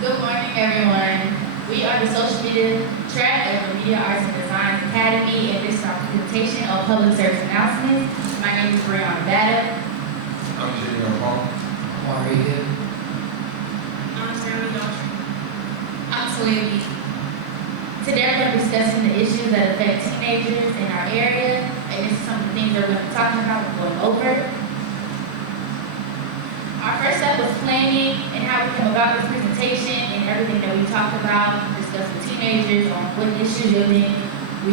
Good morning, everyone. We are the social media track of the Media Arts and Design Academy, and this is our presentation of public service announcements. My name is Brianna Batta. I'm Junior Hall. I'm Maria. I'm Sarah Joshua. I'm Sweetie. Today we're going to be discussing the issues that affect teenagers in our area, and this is some of the things that we're going to be talking about and going over. Our first step was planning and how we came about this presentation and everything that we talked about, discussed with teenagers on what issues we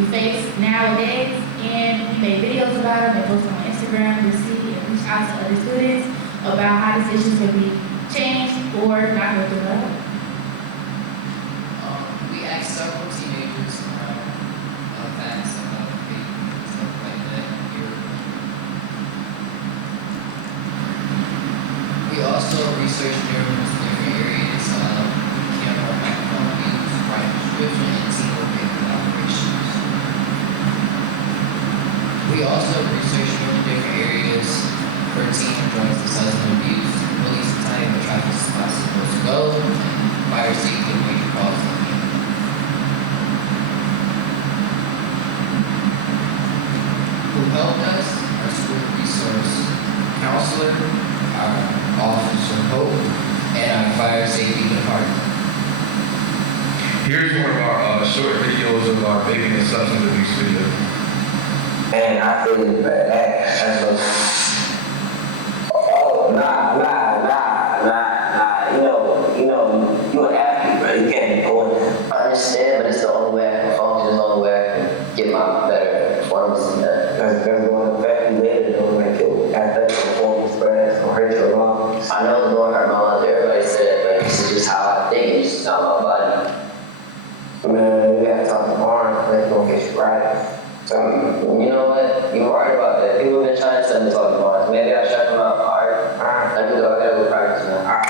face nowadays, and we made videos about them and posted on Instagram to see and reach out to other students about how these issues can be changed or not go through that. We asked several teenagers facts about vaping and stuff like that here. We also researched numerous different areas of camera microphone use, writing description, and single vaping operations. We also researched many different areas for teen and drugs and substance abuse, police time where traffic spots are supposed to go, and fire safety and major calls. Who helped us? Our school resource counselor, our officer Hope, and our fire safety department. Here's one of our short videos of our vaping and substance abuse video. And I feel that's you an athlete, bro. You can't go and understand, but it's the only way I can function, it's the only way I can get my better performance in that. Because there's going to affect you later, it's going to make your athletic performance, bro. It's going to hurt your lungs. I know it's going to hurt my lungs, everybody said, but this is just how I think, it's just not my body. Man, you got to talk to Barnes, that's going to get you right. You know what? You're right about that. People have been trying to send me talk to Barnes. Maybe I shut them out. Alright. Let me go. I gotta go practice now. Alright.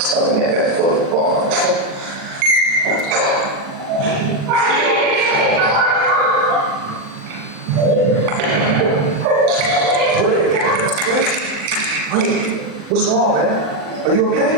So yeah, football. What's wrong, man? Are you okay?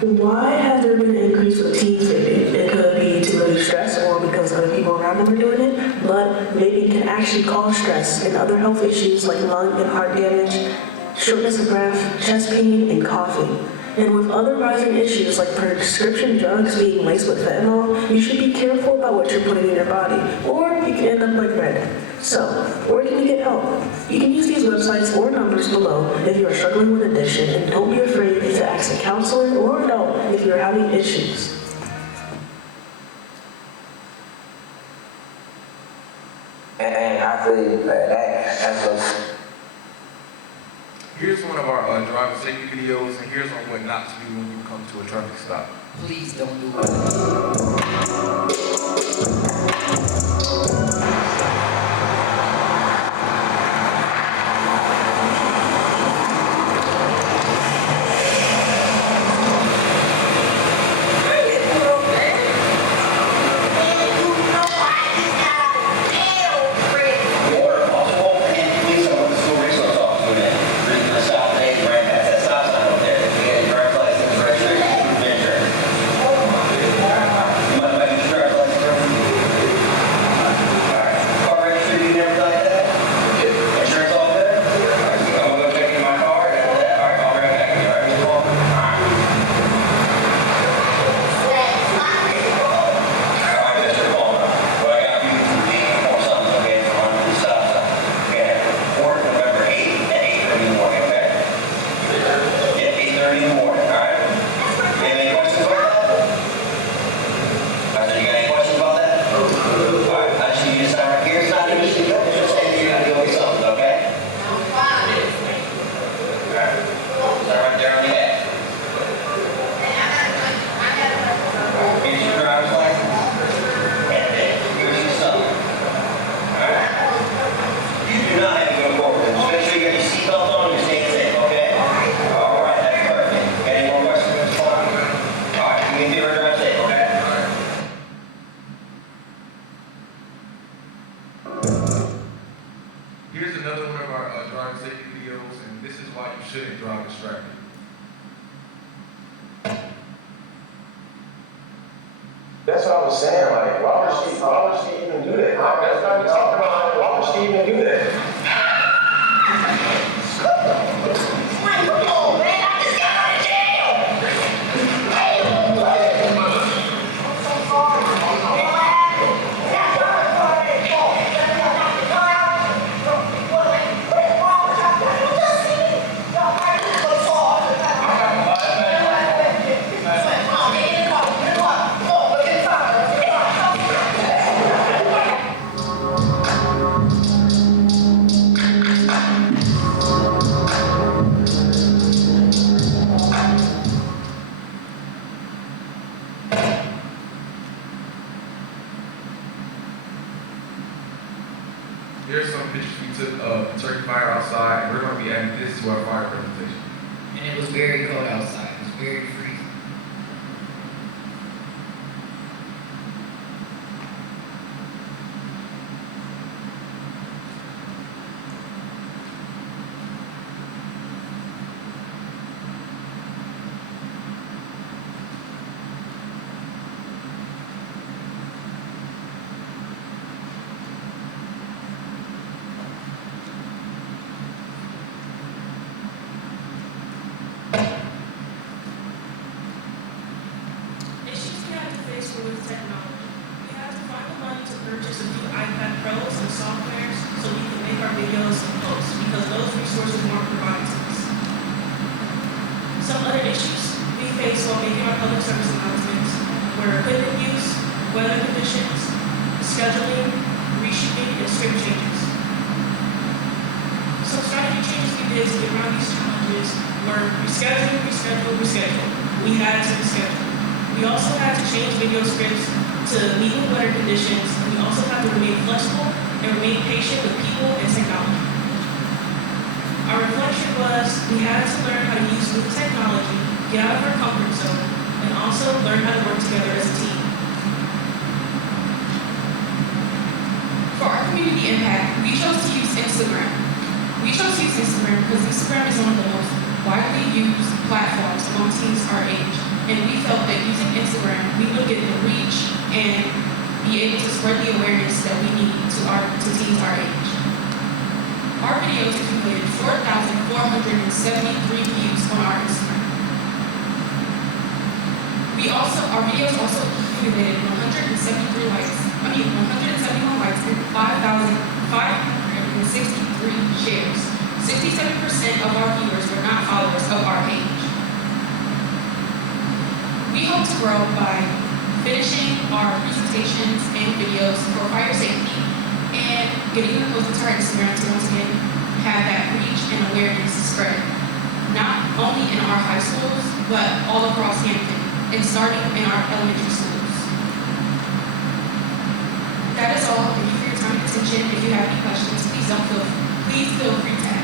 Why has there been an increase with teens vaping? It could be to relieve stress or because other people around them are doing it, but vaping can actually cause stress and other health issues like lung and heart damage, shortness of breath, chest pain, and coughing. And with other rising issues like prescription drugs being laced with fentanyl, you should be careful about what you're putting in your body, or you can end up like Red. So, where can you get help? You can use these websites or numbers below if you are struggling with addiction, and don't be afraid to ask a counselor or adult if you're having issues. And I feel that's what. Here's one of our driver safety videos, and here's on what not to do when you come to a traffic stop. Please don't do it. You might I was saying, like, why would she even do that? Like, that's what we talking about. Why would she even do that? Come on, man, I just got out of jail. Here's some pictures we took of the turkey fire outside, and we're going to be adding this to our fire presentation. And it was very cold outside. It was very freezing. Issues we have to face with technology. We have to find the money to purchase a few iPad Pros and softwares so we can make our videos and posts because those resources weren't provided to us. Some other issues we face while making our public service announcements were equipment use, weather conditions, scheduling, reshooting, and script changes. Some strategy changes we did to get around these challenges were reschedule. We had to reschedule. We also had to change video scripts to meet with weather conditions, and we also had to remain flexible and remain patient with people and technology. Our reflection was we had to learn how to use new technology, get out of our comfort zone, and also learn how to work together as a team. For our community impact, we chose to use Instagram. We chose to use Instagram because Instagram is one of the most widely used platforms among teens our age. And we felt that using Instagram, we would get the reach and be able to spread the awareness that we need to teens our age. Our videos accumulated 4,473 views on our Instagram. Our videos also accumulated 171 likes and 5,563 shares. 67% of our viewers were not followers of our page. We hope to grow by finishing our presentations and videos for fire safety and getting them posted to our Instagram to once again have that reach and awareness spread, not only in our high schools, but all across Hampton, and starting in our elementary schools. That is all. Thank you for your time and attention. If you have any questions, please feel free to ask.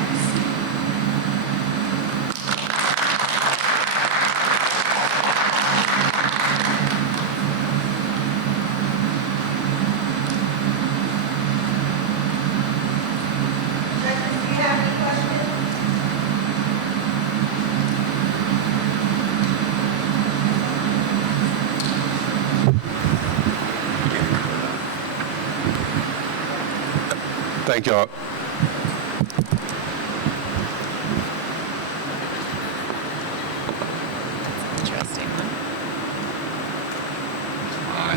Thank y'all. Interesting, huh?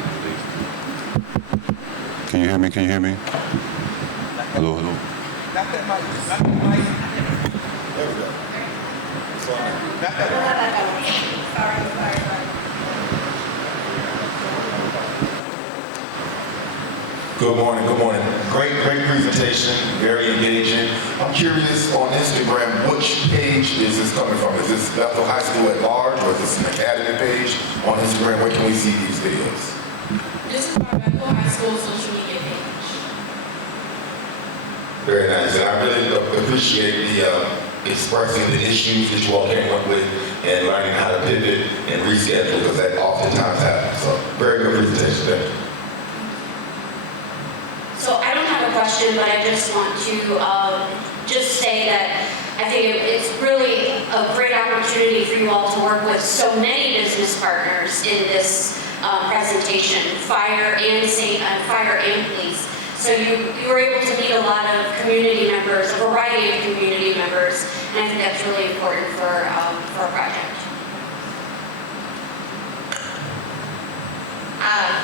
Can you hear me? Can you hear me? Hello, hello. Not that mic. Not that mic. There we go. Not that mic. Sorry. Good morning. Great presentation, very engaging. I'm curious on Instagram, which page is this coming from? Is this Bethel High School at large, or is this an academy page on Instagram? Where can we see these videos? This is our Bethel High School social media page. Very nice, and I really appreciate the expressing the issues that you all came up with and learning how to pivot and reschedule, because that oftentimes happens. So, very good presentation. Thank you. So I don't have a question, but I just want to just say that I think it's really a great opportunity for you all to work with so many business partners in this presentation, fire and police. So you were able to meet a lot of community members, a variety of community members, and I think that's really important for a project.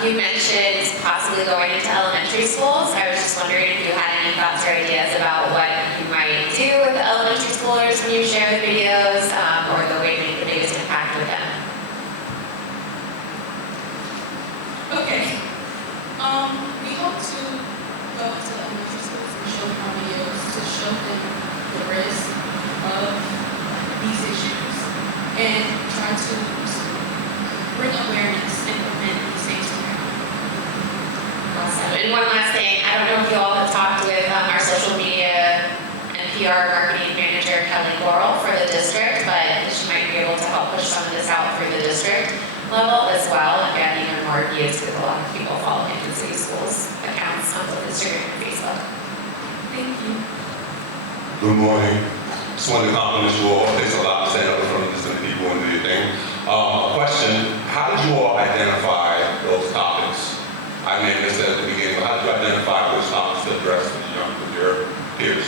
You mentioned possibly going into elementary schools. I was just wondering if you had any thoughts or ideas about what you might do with the elementary schoolers when you share the videos, or the way to make the biggest impact with them. Okay. We hope to go to elementary schools and show them our videos to show them the risk of these issues and try to bring awareness and prevent these things from happening. Awesome. And one last thing, I don't know if you all have talked with our social media and PR marketing manager, Kelly Laurel, for the district, but she might be able to help push some of this out through the district level as well and get even more views with a lot of people following the city schools accounts on both Instagram and Facebook. Thank you. Good morning. Just wanted to compliment you all. It takes a lot to stand up in front of this many people and do your thing. A question, how did you all identify those topics? I may have missed that at the beginning, but how did you identify which topics to address with your peers?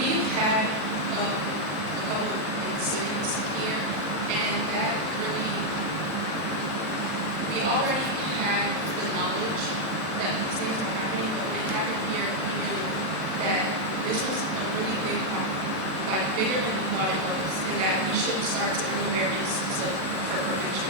We've had a couple of incidents here, and that really, we already had the knowledge that these things were happening, but when it happened here, we knew that this was a really big problem, like bigger than we thought it was, and that we should start to bring awareness for prevention.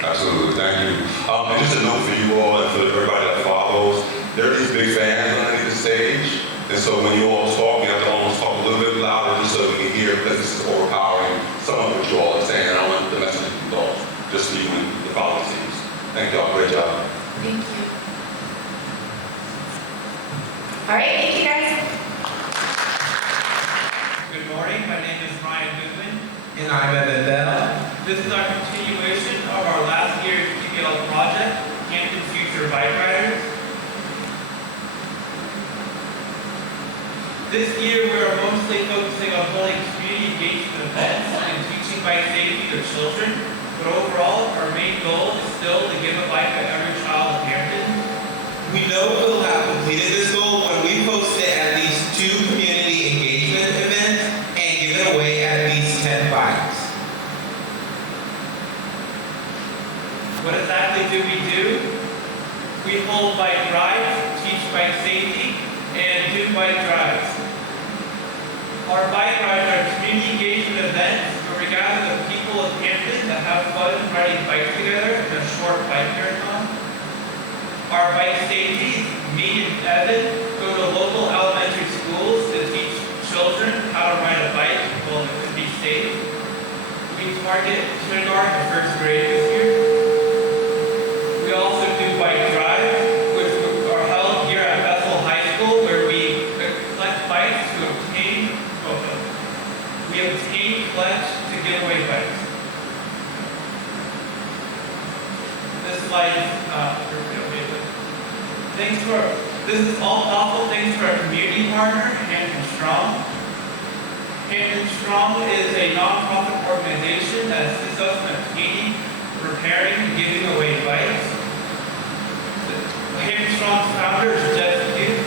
Absolutely, thank you. And just a note for you all and for everybody that follows, there are these big fans underneath the stage, and so when you all talk, you have to almost talk a little bit louder just so we can hear, because this is overpowering some of what you all are saying, and I want the message to be lost, just for you and the following teams. Thank y'all, great job. Thank you. All right, thank you guys. Good morning, my name is Ryan Goodman. And I'm Evan Bell. This is our continuation of our last year's PBL project, Hampton Future Bike Riders. This year we are mostly focusing on holding community engagement events and teaching bike safety to children, but overall our main goal is still to give a bike to every child in Hampton. We know we'll have completed this goal when we posted at least 2 community engagement events and given away at least 10 bikes. What exactly do? We hold bike rides, teach bike safety, and do bike drives. Our bike rides are community engagement events where we gather the people of Hampton to have fun riding bikes together in a short bike marathon. Our bike safety, me and Evan go to local elementary schools to teach children how to ride a bike while it can be safe. We target kindergarten to first grade this year. We also do bike drives, which are held here at Bethel High School, where we collect bikes to obtain pledge to give away bikes. This slide this is all possible thanks to our community partner, Hampton Strong. Hampton Strong is a non-profit organization that assists us in obtaining, repairing, and giving away bikes. Hampton Strong's founder is Jeff Hughes.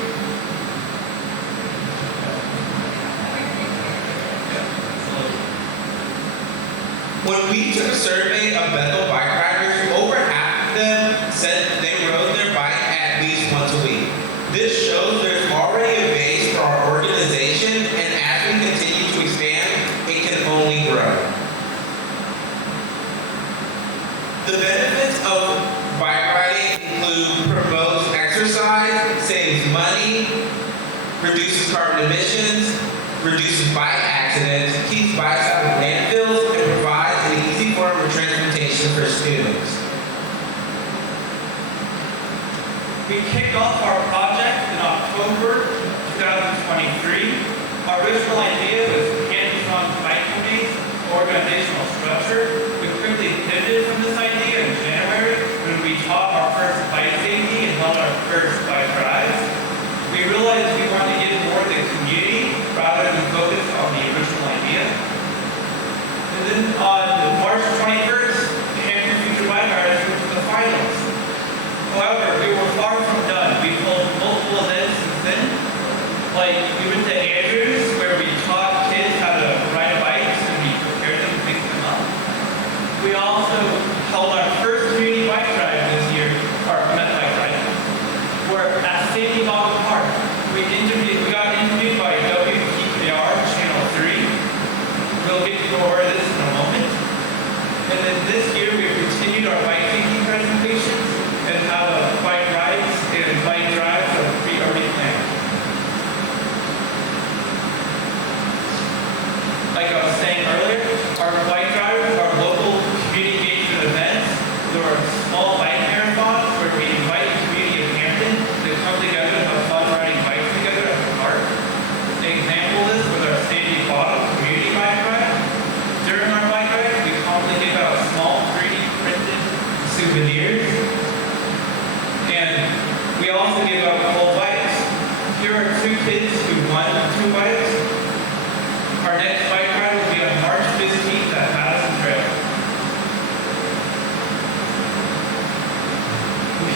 When we took a survey of Bethel bike riders, over half of them said that they rode their bike at least once a week. This shows there's already a base for our organization, and as we continue to expand, it can only grow. The benefits of bike riding include promotes exercise, saves money, reduces carbon emissions, reduces bike accidents, keeps bikes out of landfills, and provides an easy form of transportation for students. We kicked off our project in October 2023. Our original idea was Hampton Strong's bike committee's organizational structure. We quickly pivoted from this idea in January when we taught our first bike safety and held our first bike drives. We realized we wanted to give more to the community rather than focus on the original idea. And then on March 21st, souvenirs. And we also give out cold bikes. Here are 2 kids who won 2 bikes. Our next bike ride will be on March 15th at Madison Trail.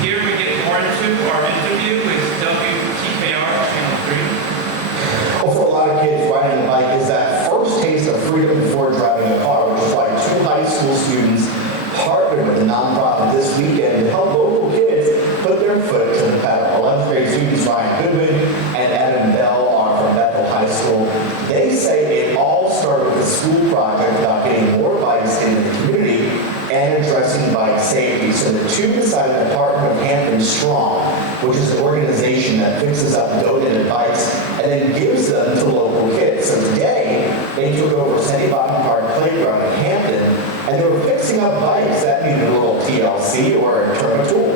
Here we get more into our interview with WTKR Channel 3. Well, for a lot of kids, riding a bike is that first taste of freedom before driving a car, which is why 2 high school students partnered with a nonprofit this weekend to help local kids put their foot to the pedal. 11th grade students Ryan Goodwin and Adam Bell are from Bethel High School. They say it all started with a school project about getting more bikes into the community and addressing bike safety. So the 2 decided to partner with Hampton Strong, which is an organization that fixes up donated bikes and then gives them to local kids. So today, they took over Sandy Bottom Park Playground in Hampton, and they were fixing up bikes that needed a little TLC or a turn tool.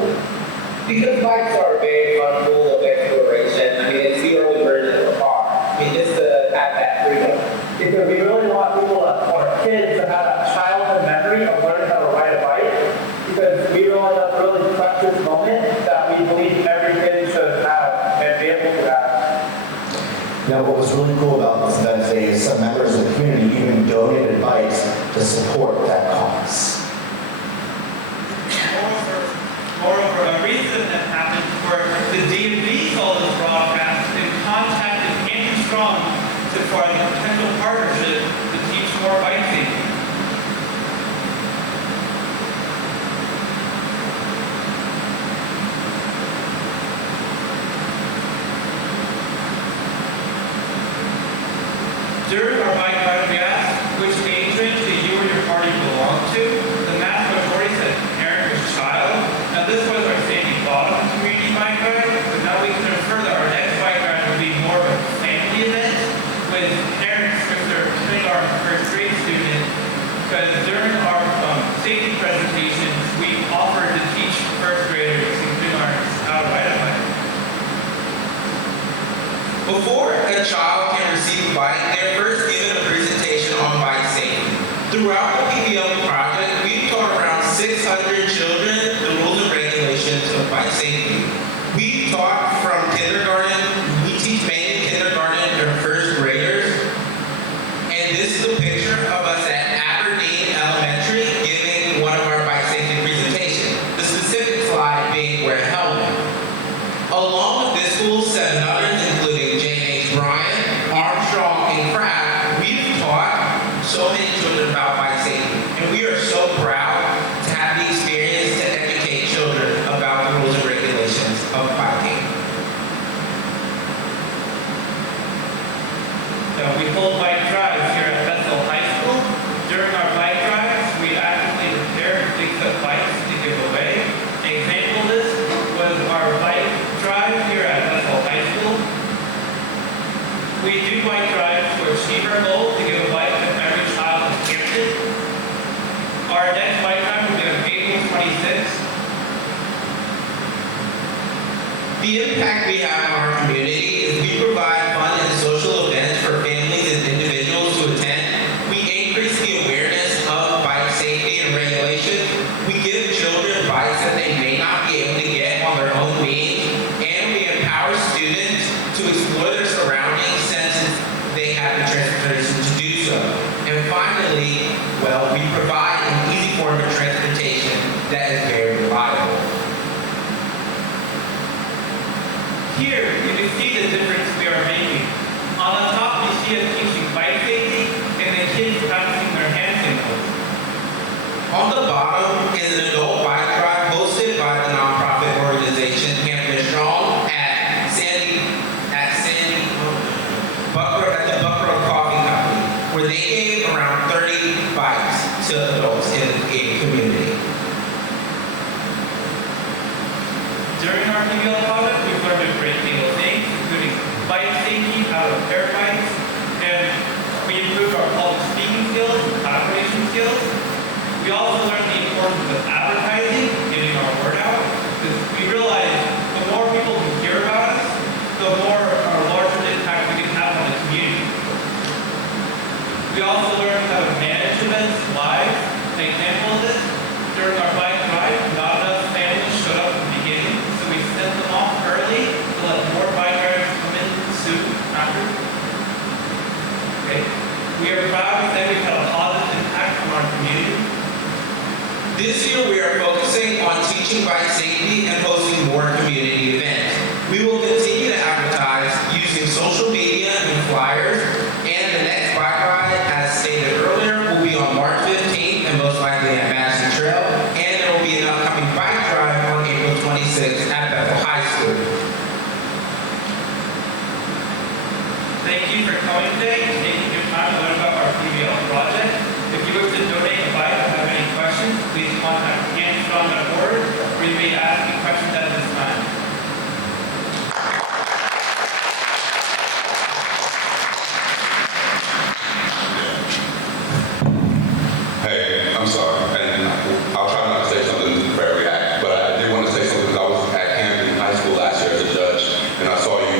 Because bikes are a very fun tool of exploration, I mean, it's the early version of a car. I mean, just to have that freedom. Because we really want people, or kids, to have that childhood memory of learning how to ride a bike. Because we realize that's a really precious moment that we believe every kid should have and be able to have. Now, what was really cool about this event today is some members of the community even donated bikes to support that cause. Moreover, a reason that happened where the DMV saw this broadcast and contacted Andrew Strong for a potential partnership to teach more bike safety. During our bike ride, we asked which age range do you or your party belong to. The vast majority said parent or child. Now this was our Sandy Bottom community bike ride, but now we can infer that our next bike ride will be more of a family event with parents with their kindergarten first grade students. Because during our safety presentations, we offered to teach first graders and kindergartners how to ride a bike. Before a child can receive a bike, they're first given a presentation on bike safety. Throughout the PBL project, we've taught around 600 children the rules and regulations of bike safety. We've taught from kindergarten, we teach mainly kindergarten and first graders. And this is a picture of us at Aberdeen Elementary giving one of our bike safety presentations. The specific slide being wear a helmet. Along with this school, 7 others, including J.H. Bryan, Armstrong, and Kraft, we've taught so many children about bike safety. And we are so proud to have the experience to educate children about the rules and regulations of biking. We hold bike drives here at Bethel High School. During our bike drives, we actively prepare and fix up bikes to give away. An example of this was our bike drive here at Bethel High School. We do bike drives to achieve our goal to give a bike to every child in Hampton. Our next bike drive will be on April 26th. The impact we have on our community is we provide fun and social events for families and individuals to attend. We increase the awareness of bike safety and regulations. We give children bikes that they may not be able to get on their own means. And we empower students to explore their surroundings since they have the transportation to do so. And finally, well, we provide an easy form of transportation that is very reliable. Here, you can see the difference we are making. On the top, you see us teaching bike safety and the kids practicing their hand signals. On the bottom is an adult bike drive hosted by the nonprofit organization Hampton Strong at the Buckrow Coffee Company, where they gave around 30 bikes to adults in the community. During our PBL project, we've learned a great deal of things, including bike safety, how to repair bikes, and we improved our public speaking skills and collaboration skills. We also learned the importance of advertising, getting our word out, because we realized the more people who hear about us, the more or larger impact we can have on the community. We also learned how to manage events live. An example of this, during our bike ride, not teaching bike safety and hosting more community events. We will continue to advertise using social media and flyers, and the next bike ride, as stated earlier, will be on March 15th and most likely at Madison Trail, and there will be an upcoming bike drive on April 26th at Bethel High School. Thank you for coming today and taking your time to learn about our PBL project. If you wish to donate a bike or have any questions, please contact Hampton.org, or you may ask me questions at this time. Hey, I'm sorry, and I'll try not to say something very active, but I did want to say something because I was at Hampton High School last year as a judge, and I saw you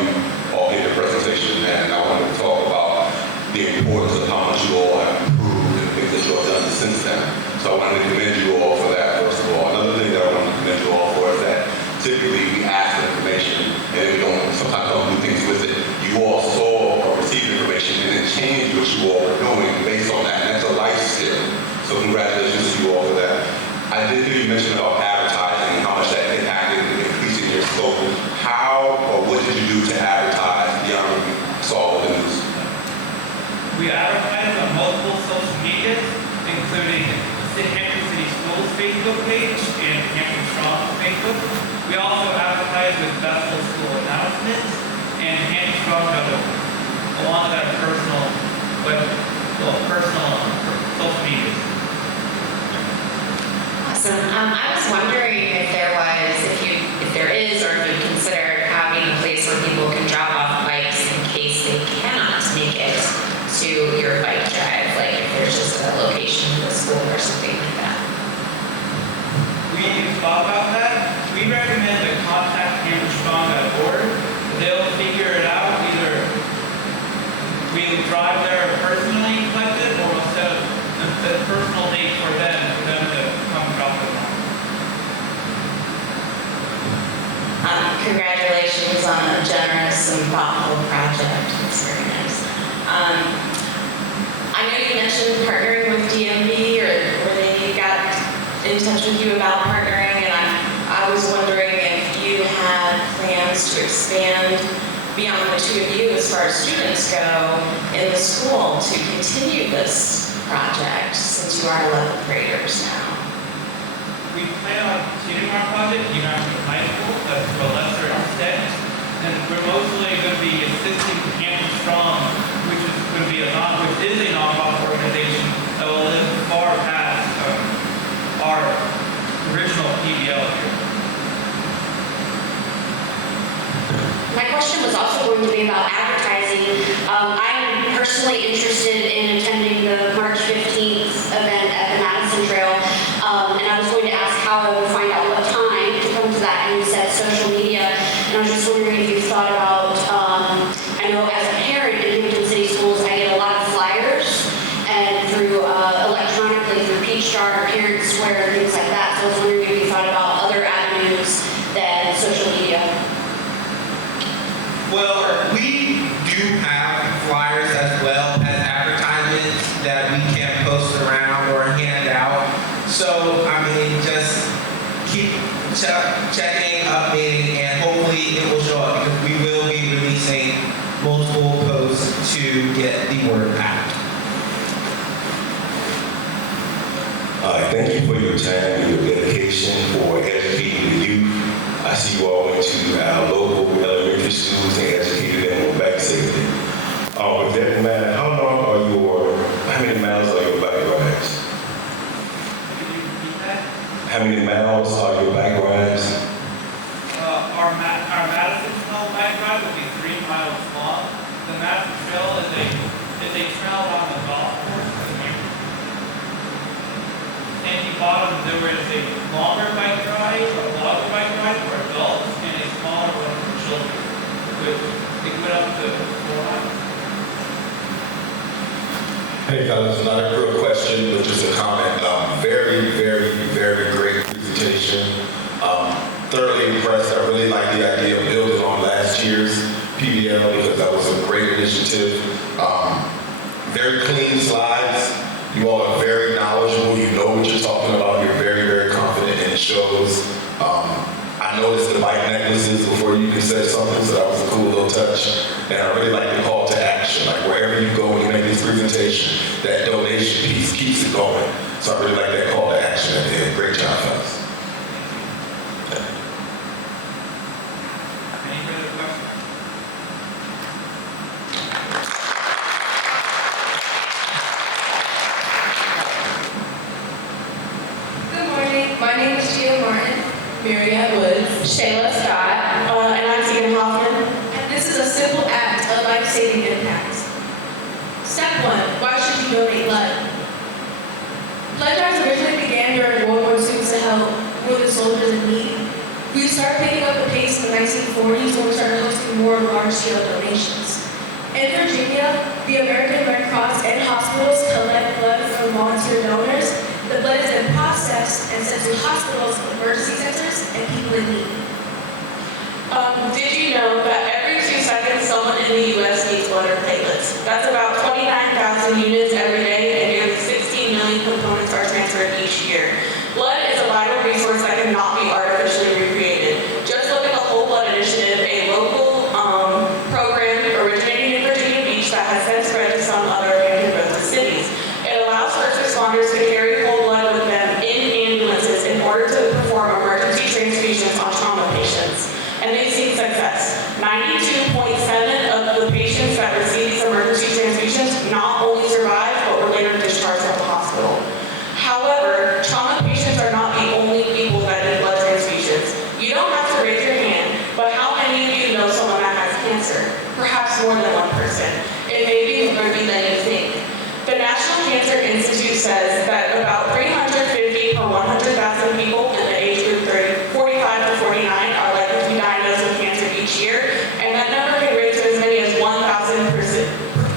all give your presentation, and I wanted to talk about the importance of how much you all have improved and things that you have done since then. So I wanted to commend you all for that, first of all. Another thing that I wanted to commend you all for is that typically we ask for information, and we sometimes don't do things with it. You all saw or received information and then changed what you all were doing based on that, and that's a life skill. So congratulations to you all for that. I did hear you mention about advertising and how much that impacted increasing your scope. How or what did you do to advertise beyond what you saw with the news? We advertise on multiple social medias, including the Hampton City Schools Facebook page and Hampton Strong's Facebook. We also advertise with Bethel School announcements and Hampton Strong along with our personal social medias. Awesome. I was wondering if there is, or if you considered having a place where people can drop off bikes in case they cannot make it to your bike drive, like if there's just a location in the school or something like that. We thought about that. We recommend to contact HamptonStrong.org. They'll figure it out. Either we drive there personally and collect it, or we'll set a personal date for them to come drop it off. Congratulations on a generous and thoughtful project. It's very nice. I know you mentioned partnering with DMV, or they got in touch with you about partnering, and I was wondering if you had plans to expand beyond the two of you as far as students go in the school to continue this project, since you are 11th graders now. We plan on continuing our project even after high school, but to a lesser extent. And we're mostly going to be assisting Hampton Strong, which is a nonprofit organization that will live far past our original PBL here. My question was also going to be about advertising. I'm personally interested in attending the March 15th event at the Madison Trail, and I was going to ask how I would find out what time to come to that, and you said social media, and I was just wondering if you thought about, I know as a parent in Hampton City Schools, I get a lot of flyers, and through electronically through Peachjar, Parent Square, and things like that, so I was wondering if you thought about other avenues than social media. Well, we do have flyers as well as advertisements that we can post around or hand out. So, just keep checking, updating, and hopefully it will show up, because we will be releasing multiple posts to get the word out. Thank you for your time and your dedication for educating the youth. I see you all went to our local elementary schools and educated them on bike safety. With that in mind, how many miles are your bike rides? How many miles are your bike rides? Our Madison Trail bike ride will be 3 miles long. The Madison Trail is a trail on the golf course. Sandy Bottom, there is a longer bike ride, a longer bike ride for adults, and a smaller one for children, which they put up to 4 miles. Hey fellas, not a real question, but just a comment. Very, very, very great presentation. Thoroughly impressed. I really like the idea of building on last year's PBL, because that was a great initiative. Very clean slides. You all are very knowledgeable. You know what you're talking about. You're very, very confident in it shows. I noticed the bike necklaces before you even said something, so that was a cool little touch. And I really like the call to action, like wherever you go and you make this presentation, that donation piece keeps it going. So I really like that call to action at the end. Great job, fellas. Any further questions? Good morning. My name is Gia Martin, Mariette Woods, Shayla Scott, and I'm Tina Hoffman. And this is a simple act of life-saving impact. Step 1, why should you donate blood? Blood drives originally began during World War II to help wounded soldiers in need. We started picking up the pace in the 1940s when we started hosting more large-scale donations. In Virginia, the American Red Cross and hospitals collect blood from volunteer donors. The blood is then processed and sent to hospitals, emergency centers, and people in need. Did you know that every 2 seconds someone in the U.S. needs blood or platelets? That's about 29,000 units every day, and nearly 16 million components are transferred each year. Blood is a vital resource that cannot be artificially recreated. Just look at the Whole Blood Initiative, a local program originating in Virginia Beach that has since spread to some other Hampton cities. It allows first responders to carry whole blood with them in ambulances in order to perform emergency transfusions on trauma patients. And they've seen success. 92.7% of the patients that receive these emergency transfusions not only survived, but were later discharged from the hospital. However, trauma patients are not the only people that need blood transfusions. You don't have to raise your hand, but how many of you know someone that has cancer? Perhaps more than one person. It may be more than you think. The National Cancer Institute says that about 350 per 100,000 people in the age group 45 to 49 are likely to be diagnosed with cancer each year, and that number can range to as many as 1,000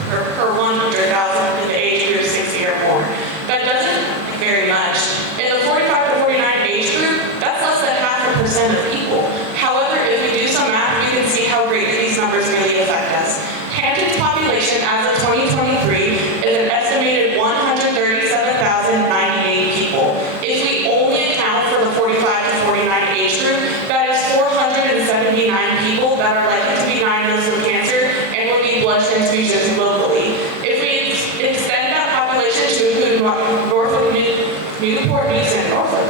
per 100,000 in the age group 60 or more. That doesn't very much. In the 45 to 49 age group, that's less than 0.5% of people. However, if we do some math, we can see how greatly these numbers really affect us. Hampton's population as of 2023 is an estimated 137,098 people. If we only account for the 45 to 49 age group, that is 479 people that are likely to be diagnosed with cancer and will need blood transfusions locally. If we extend that population to include Norfolk, Newport News, and Norfolk,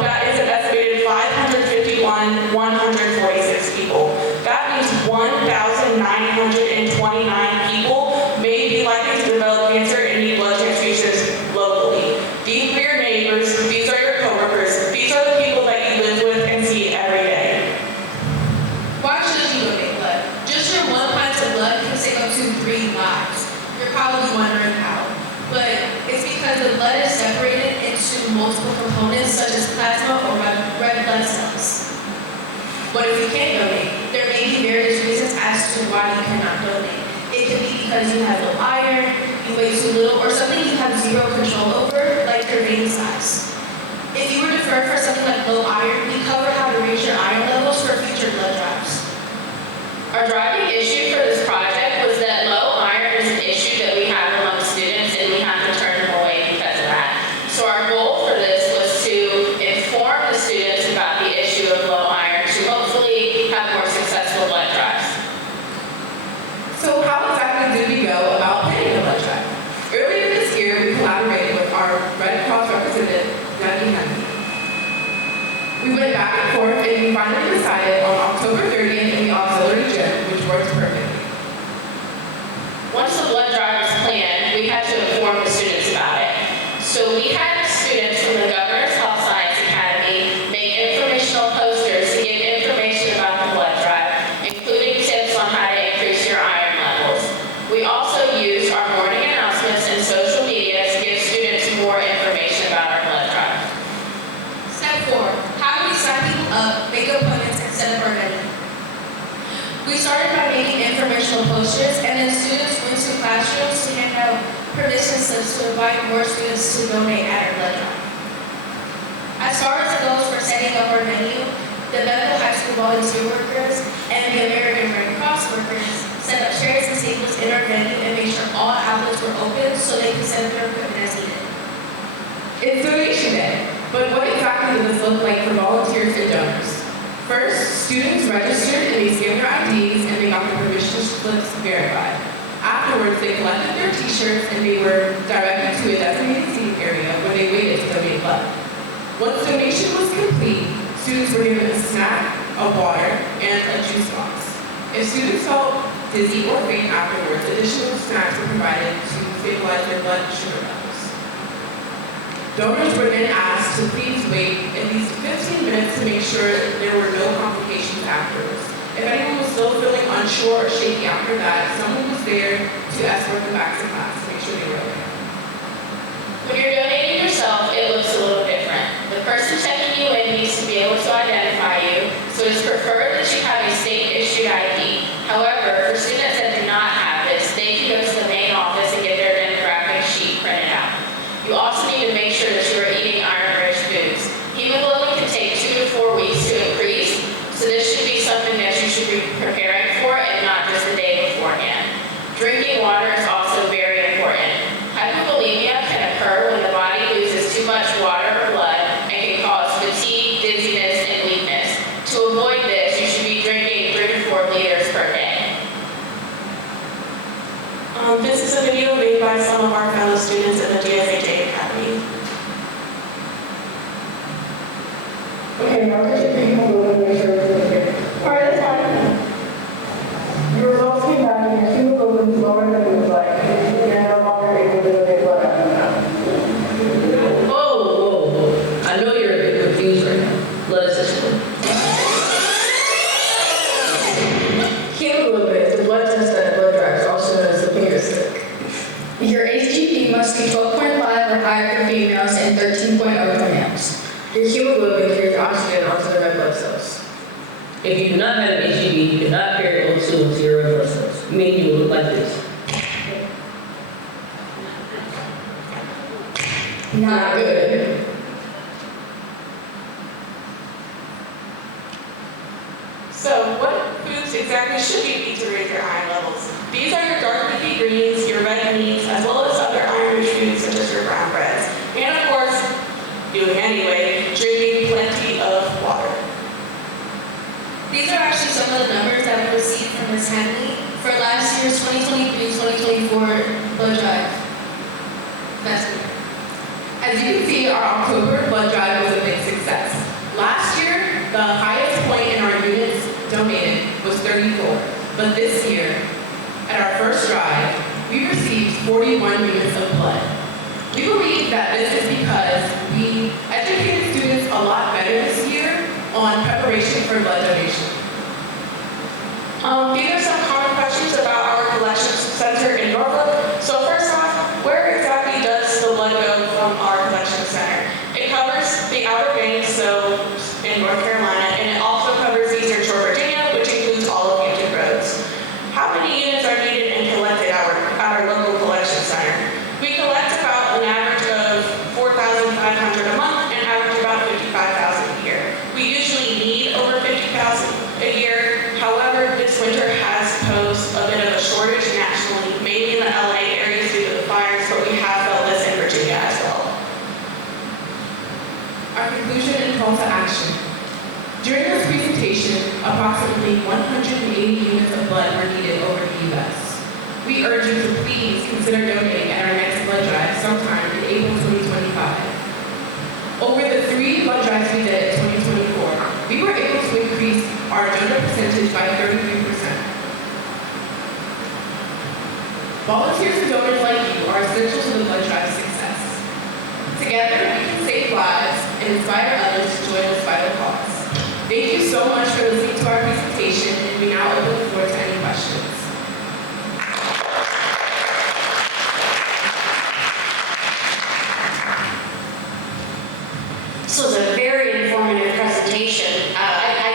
that is an estimated 146 people. That means 1,929 people may be likely to develop cancer and need blood transfusions locally. These are your neighbors, these are your coworkers, these are the people that you live with and see every day. Why should you donate blood? Just your 1 pint of blood can save up to 3 lives. You're probably wondering how. But it's because the blood is separated into multiple components such as plasma or red blood cells. What if you can't donate? There may be various reasons as to why you cannot donate. It could be because you have low iron, you weigh too little, or something you have zero control over, like your vein size. If you were deferred for something like low iron, we cover how to raise your iron levels for future blood drives. Our driving issue for this project was that low iron is an issue that we have among students, and we have to turn them away because of that. So our goal for this was to inform the students about the issue of low iron to hopefully have more successful blood drives. So how exactly did we go about planning a blood drive? Earlier this year, we collaborated with our Red Cross representative, Debbie Hampton. We went back and forth and we finally decided on October 30th in the auxiliary gym, which works perfectly. Once the blood drive was planned, we had to inform the students about it. So we had students from the Governor's Health Science Academy make informational posters to give information about the blood drive, including tips on how to increase your iron levels. We also used our morning announcements and social media to give students more information about our blood drive. Step 4, how do we sign people up, make appointments, and set up our venue? We started by making informational posters, and then students went to classrooms to hand out permission slips to invite more students to donate at our blood drive. As far as the goals for setting up our venue, the Bethel High School volunteer workers and the American Red Cross workers set up chairs and tables in our venue and made sure all outlets were open so they could set up their equipment as needed. It's donation day. But what exactly does this look like for volunteers and donors? First, students registered and they scanned their IDs and they got their permission slips verified. Afterwards, they collected their t-shirts and they were directed to a designated seating area where they waited to donate blood. Once donation was complete, students were given a snack, a water, and a juice box. If students felt dizzy or faint afterwards, additional snacks were provided to stabilize their blood sugar levels. Donors were then asked to please wait at least 15 minutes to make sure there were no complications afterwards. If anyone was still feeling unsure or shaky after that, someone was there to escort them back to class to make sure they were okay. When you're donating yourself, it looks a little different. The person checking you in needs to be able to identify you, so it's preferred that you have a state-issued ID. However, for students that do not have this, they can go to the main office and get their demographic sheet printed out. You also need to make sure that you are eating iron-rich foods. Hemoglobin can take 2 to 4 weeks to increase, so this should be something that you should be preparing for and not just the day beforehand. Drinking water is also very important. Hypovolemia can occur when the body loses too much water or blood and can cause fatigue, dizziness, and weakness. To avoid this, you should be drinking 3 to 4 liters per day. This is a video made by some of our fellow students in the GSHA Academy. Okay, now could you people go to make sure it's okay? Alright, that's fine. Your results came back and your hemoglobin is lower than it was like. You're no longer able to donate blood after that. Whoa. I know you're a bit confused right now. Let us explain. Hemoglobin is the blood test that blood drives, also known as the finger stick. Your HGB must be 12.5 or higher for females and 13.0 for males. Your hemoglobin carries oxygen onto the red blood cells. If you do not have an HGB, you cannot carry O2 into your red blood cells, meaning you will look like this. Not good. So, what foods exactly should you eat to raise your iron levels? These are your dark leafy greens, your red meats, as well as other iron-rich foods such as your brown breads. And of course, doing anyway, drinking plenty of water. These are actually some of the numbers that we received from Ms. Henley for last year's 2023-2024 blood drive. That's it. As you can see, our October blood drive was a big success. Last year, the highest point in our units donated was 34. But this year, at our first drive, we received 41 units of blood. We believe that this is because we educated students a lot better this year on preparation for blood donation. These are some common questions about our collection center in Norfolk. So first off, where exactly does the blood go from our collection center? It covers the Outer Banks, so in North Carolina, and it also covers Eastern Shore, Virginia, which includes all of Hampton Roads. How many units are needed and collected at our local collection center? We collect about an average of 4,500 a month and average about 55,000 a year. We usually need over 50,000 a year. However, this winter has posed a bit of a shortage nationally, mainly in the LA areas due to the fires, but we have felt this in Virginia as well. Our conclusion and call to action. During this presentation, approximately 180 units of blood were needed over the U.S. We urge you to please consider donating at our next blood drive sometime in April 2025. Over the 3 blood drives we did in 2024, we were able to increase our donor percentage by 33%. Volunteers and donors like you are essential to the blood drive's success. Together, we can save lives and inspire others to join this vital cause. Thank you so much for listening to our presentation, and we now open the floor to any questions. This was a very informative presentation. I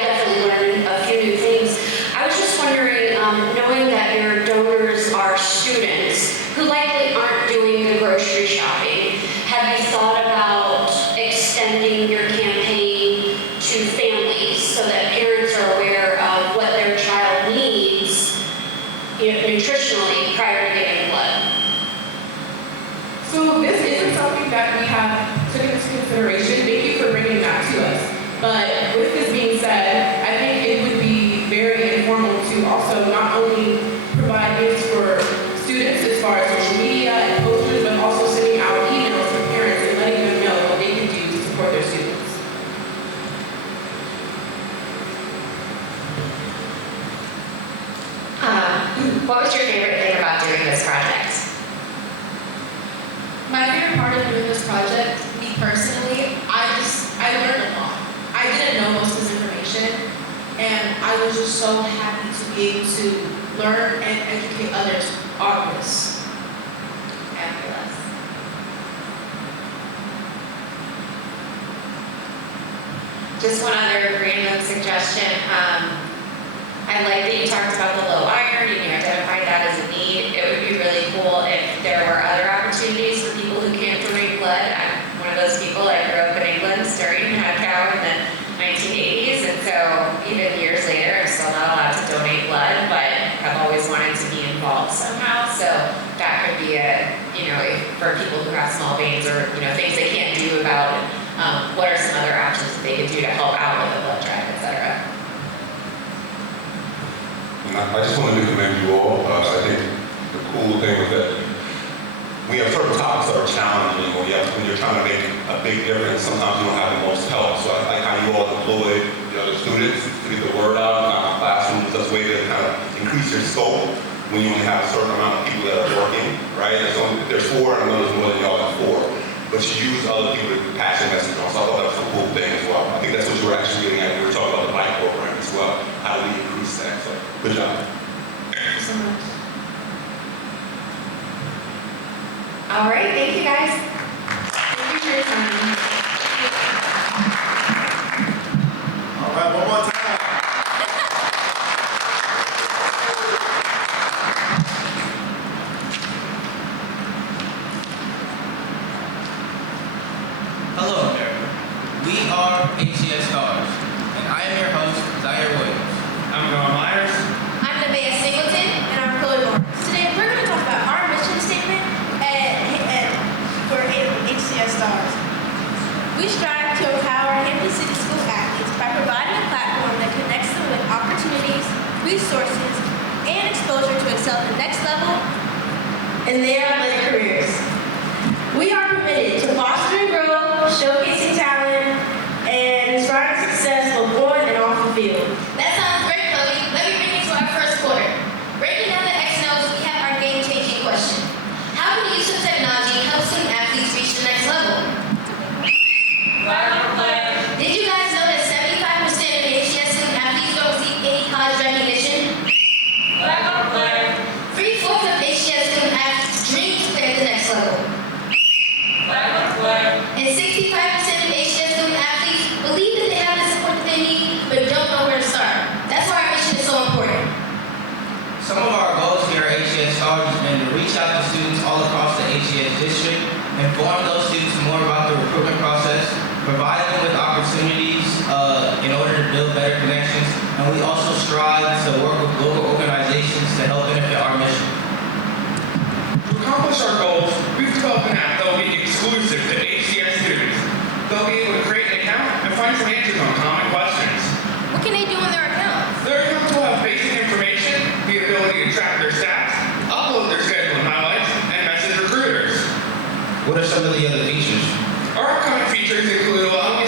definitely learned a few new things. I was just wondering, knowing that your donors are students who likely aren't doing the grocery shopping, have you thought about extending your campaign What was your favorite thing about doing this project? My favorite part of doing this project, me personally, I learned a lot. I didn't know most of this information, and I was just so happy to be able to learn and educate others on this. Fabulous. Just one other random suggestion. I like that you talked about the low iron and you identified that as a need. It would be really cool if there were other opportunities for people who can't donate blood. I'm one of those people. I grew up in England during cow in the 1980s, and so even years later, I'm still not allowed to donate blood, but I've always wanted to be involved somehow. So that could be for people who have small veins or things they can't do about it. What are some other options that they could do to help out with a blood drive, etc.? I just wanted to commend you all. I think the cool thing was that we have certain topics that are challenging, when you're trying to make a big difference, sometimes you don't have the most help. So I like how you all deploy the other students to get the word out, not classrooms. That's a way to kind of increase your scope when you only have a certain amount of people that are working, right? And so if there's 4, and I know there's more than y'all at 4. But you use other people to pass your message on. So I thought that was a cool thing as well. I think that's what you were actually getting at when we were talking about the bike program as well. How do we increase that? So good job. Thank you so much. All right, thank you guys. Thank you for your time. All right, one more time. Hello, America. We are HCS Stars, and I am your host, Zaire Williams. I'm Noah Myers. I'm Nevaeh Singleton, and I'm Chloe Lawrence. Today, we're going to talk about our mission statement for HCS Stars. We strive to empower Hampton City School athletes by providing a platform that connects them with opportunities, resources, and exposure to excel at the next level in their athletic careers. We are committed to fostering growth, showcasing talent, and inspiring success both on and off the field. That sounds great, Chloe. Let me bring you to our first quarter. Breaking down the X and O's, we have our game-changing question. How can the use of technology help student athletes reach the next level? Did you guys know that 75% of HCS student athletes don't receive any college recognition? 3/4 of HCS student athletes dream to play at the next level. And 65% of HCS student athletes believe that they have the support that they need, but don't know where to start. That's why our mission is so important. Some of our goals here at HCS Stars has been to reach out to students all across the HCS district, inform those students more about the recruitment process, provide them with opportunities in order to build better connections, and we also strive to work with local organizations to help benefit our mission. To accomplish our goals, we've developed an app that will be exclusive to HCS students. They'll be able to create an account and find some answers on common questions. What can they do in their account? Their accounts will have basic information, the ability to track their stats, upload their schedule and highlights, and message recruiters. What are some of the other features? Our upcoming features include allowing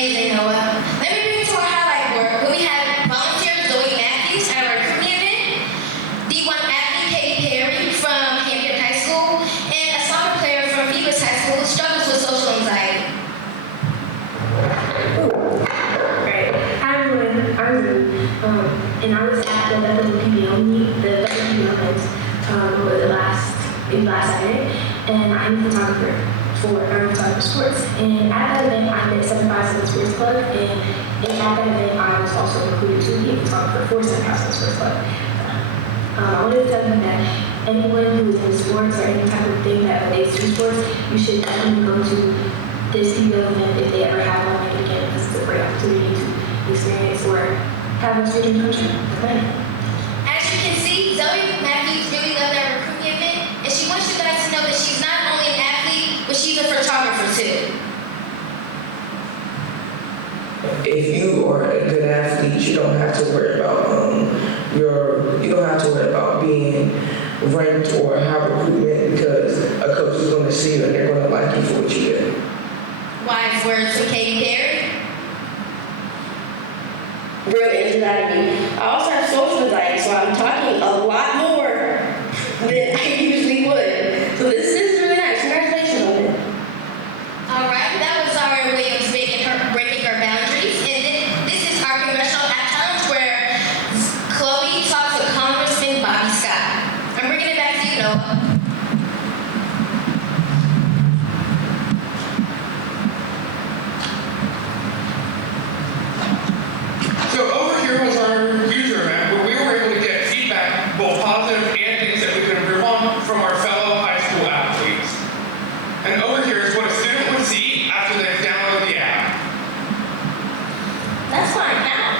amazing, Noah. Let me bring you to our highlight board where we had volunteer Zoe Matthews at our Recruit Me event, D1 athlete Katie Perry from Hampton High School, and a soccer player from Phoebus High School who struggles with social anxiety. Great. Hi everyone, I'm Ruth, and I was at the Bethel PBL meet, the Bethel PBL event, last Saturday, and I'm a photographer for sports. And at that event, I met 757 Sports Club, and at that event, I was also recruited to be a photographer for 757 Sports Club. I wanted to tell you that anyone who is in sports or any type of thing that relates to sports, you should definitely go to this PBL event if they ever have one again, because it's a great opportunity to experience or have a student function. Okay. As you can see, Zoe Matthews really loved that Recruit Me event, and she wants you guys to know that she's not only an athlete, but she's a photographer too. If you are a good athlete, you don't have to worry about you don't have to worry about being ranked or have recruitment, because a coach is going to see you and they're going to like you for what you did. Wise words from Katie Perry. Real anxiety. I also have social anxiety, so I'm talking a lot more than I usually would. So this is really nice. Congratulations on it. All right, that was our way of breaking her boundaries. And then this is our congressional act challenge where Chloe talks to Congressman Bobby Scott. I'm bringing it back to you, Noah. So over here was our user event where we were able to get feedback, both positive and things that we could improve on from our fellow high school athletes. And over here is what a student would see after they've downloaded the app. That's fine now.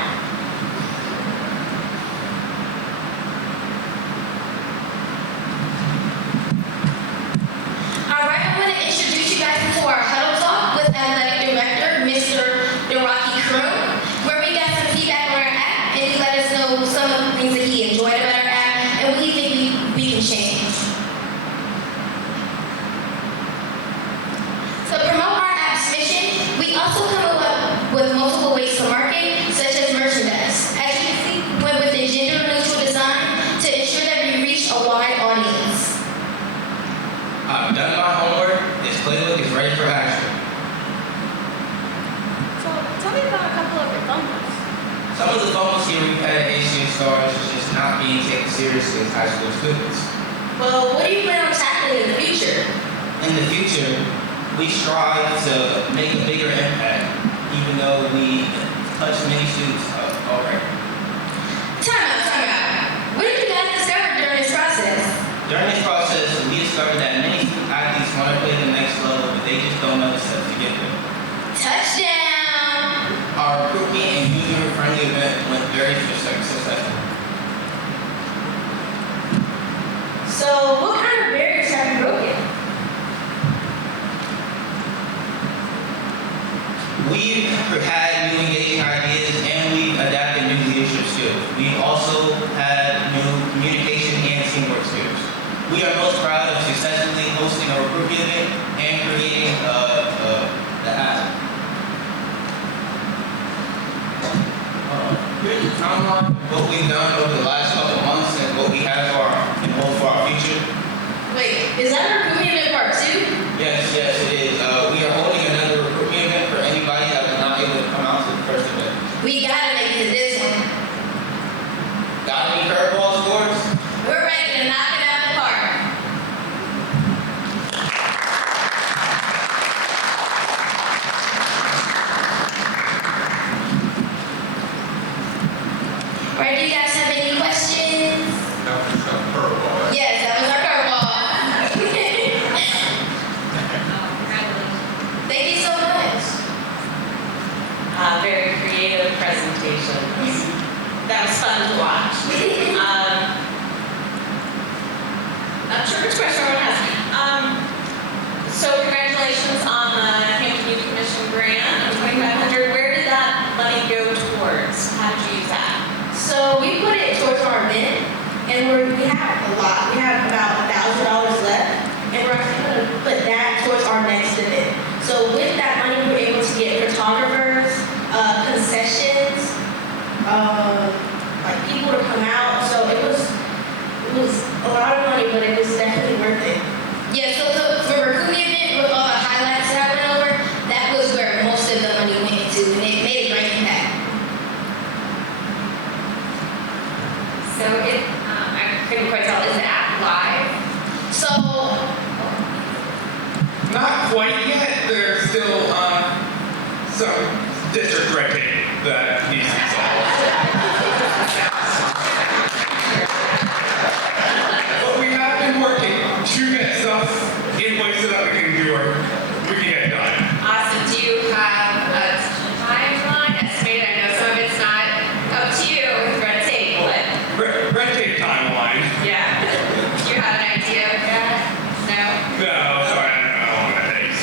All right, I want to introduce you guys to our huddle talk with athletic director, Mr. Rocky Kroon, where we got some feedback on our app, and he let us know some of the things that he enjoyed about our app and what he think we can change. So to promote our app's mission, we also come up with multiple ways to market, such as merchandise. As you can see, we went with a gender-neutral design to ensure that we reach a wide audience. I've done my homework. This playbook is ready for action. So tell me about a couple of your fumbles. Some of the fumbles here we've had at HCS Stars is just not being taken seriously as high school students. Well, what do you plan on tackling in the future? In the future, we strive to make a bigger impact, even though we touch many students already. Time out. What did you guys discover during this process? During this process, we discovered that many athletes want to play the next level, but they just don't know the steps to get there. Touchdown! Our Recruit Me and user-friendly event went very successful. So, what kind of barriers have you broken? We've had new engaging ideas and we've adapted new leadership skills. We've also had new communication and teamwork skills. We are most proud of successfully hosting a Recruit Me event and creating the app. Here's the timeline of what we've done over the last couple of months and what we have in hope for our future. Wait, is that a Recruit Me event part 2? Yes, it is. We are holding another Recruit Me event for anybody that was not able to come out to the first event. We gotta make it to this one. Got any curveballs for us? We're ready to knock it out of the park. All right, do you guys have any questions? That was a curveball. Yes, that was our curveball. Thank you so much. Very creative presentation. That was fun to watch. Not sure which question I want to ask. So congratulations on the Hampton Youth Commission grant of $2,500. Where did that money go towards? How did you use that? So we put it towards our event, and we have a lot. We have about $1,000 left, and we're actually going to put that towards our next event. So with that money, we're able to get photographers, some district red tape that needs to be solved. But we have been working to get stuff in place so that we can get it done. Awesome. Do you have a timeline estimated? I know some of it's not up to you with red tape, but Red tape timeline. yeah. Do you have an idea of that? No? No, sorry, I don't know how long that takes.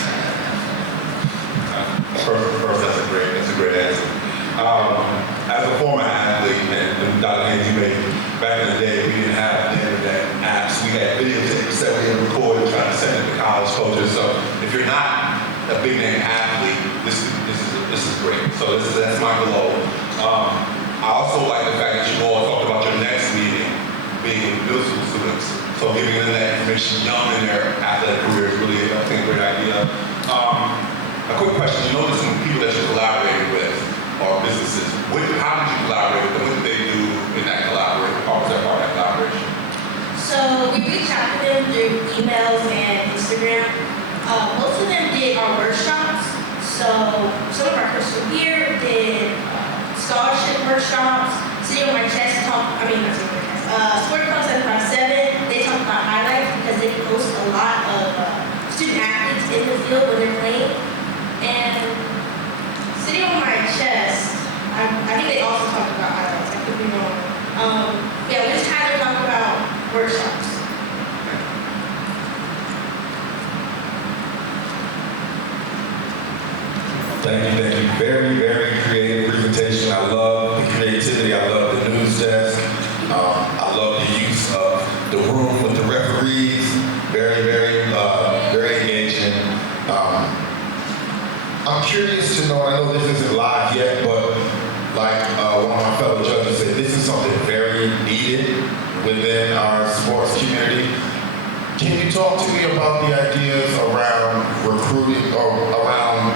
First, that's a great answer. As a former athlete, and Dr. Haynes, you may, back in the day, we didn't have the internet apps. We had videotapes that we had recorded, trying to send it to college coaches. So if you're not a big name athlete, this is great. So that's my goal. I also like the fact that you all talked about your next meeting being middle school students. So giving them that information young in their athletic career is really, I think, a great idea. A quick question, you notice some people that you collaborated with or businesses. How did you collaborate with them? What did they do in that collaboration? How was that part of that collaboration? So we reached out to them through emails and Instagram. Most of them did our workshops. So some of our Crystal Beer did scholarship workshops. City on my chest Sport Club 757, they talk about highlights because they post a lot of student athletes in the field when they're playing. And City on my chest, I think they also talk about highlights. I could be wrong. Yeah, we just had to talk about workshops. Thank you. Very, very creative presentation. I love the creativity. I love the news desk. I love the use of the room with the referees. Very, very engaging. I'm curious to know, and I know this isn't live yet, but like one of my fellow judges said, this is something very needed within our sports community. Can you talk to me about the ideas around recruiting or around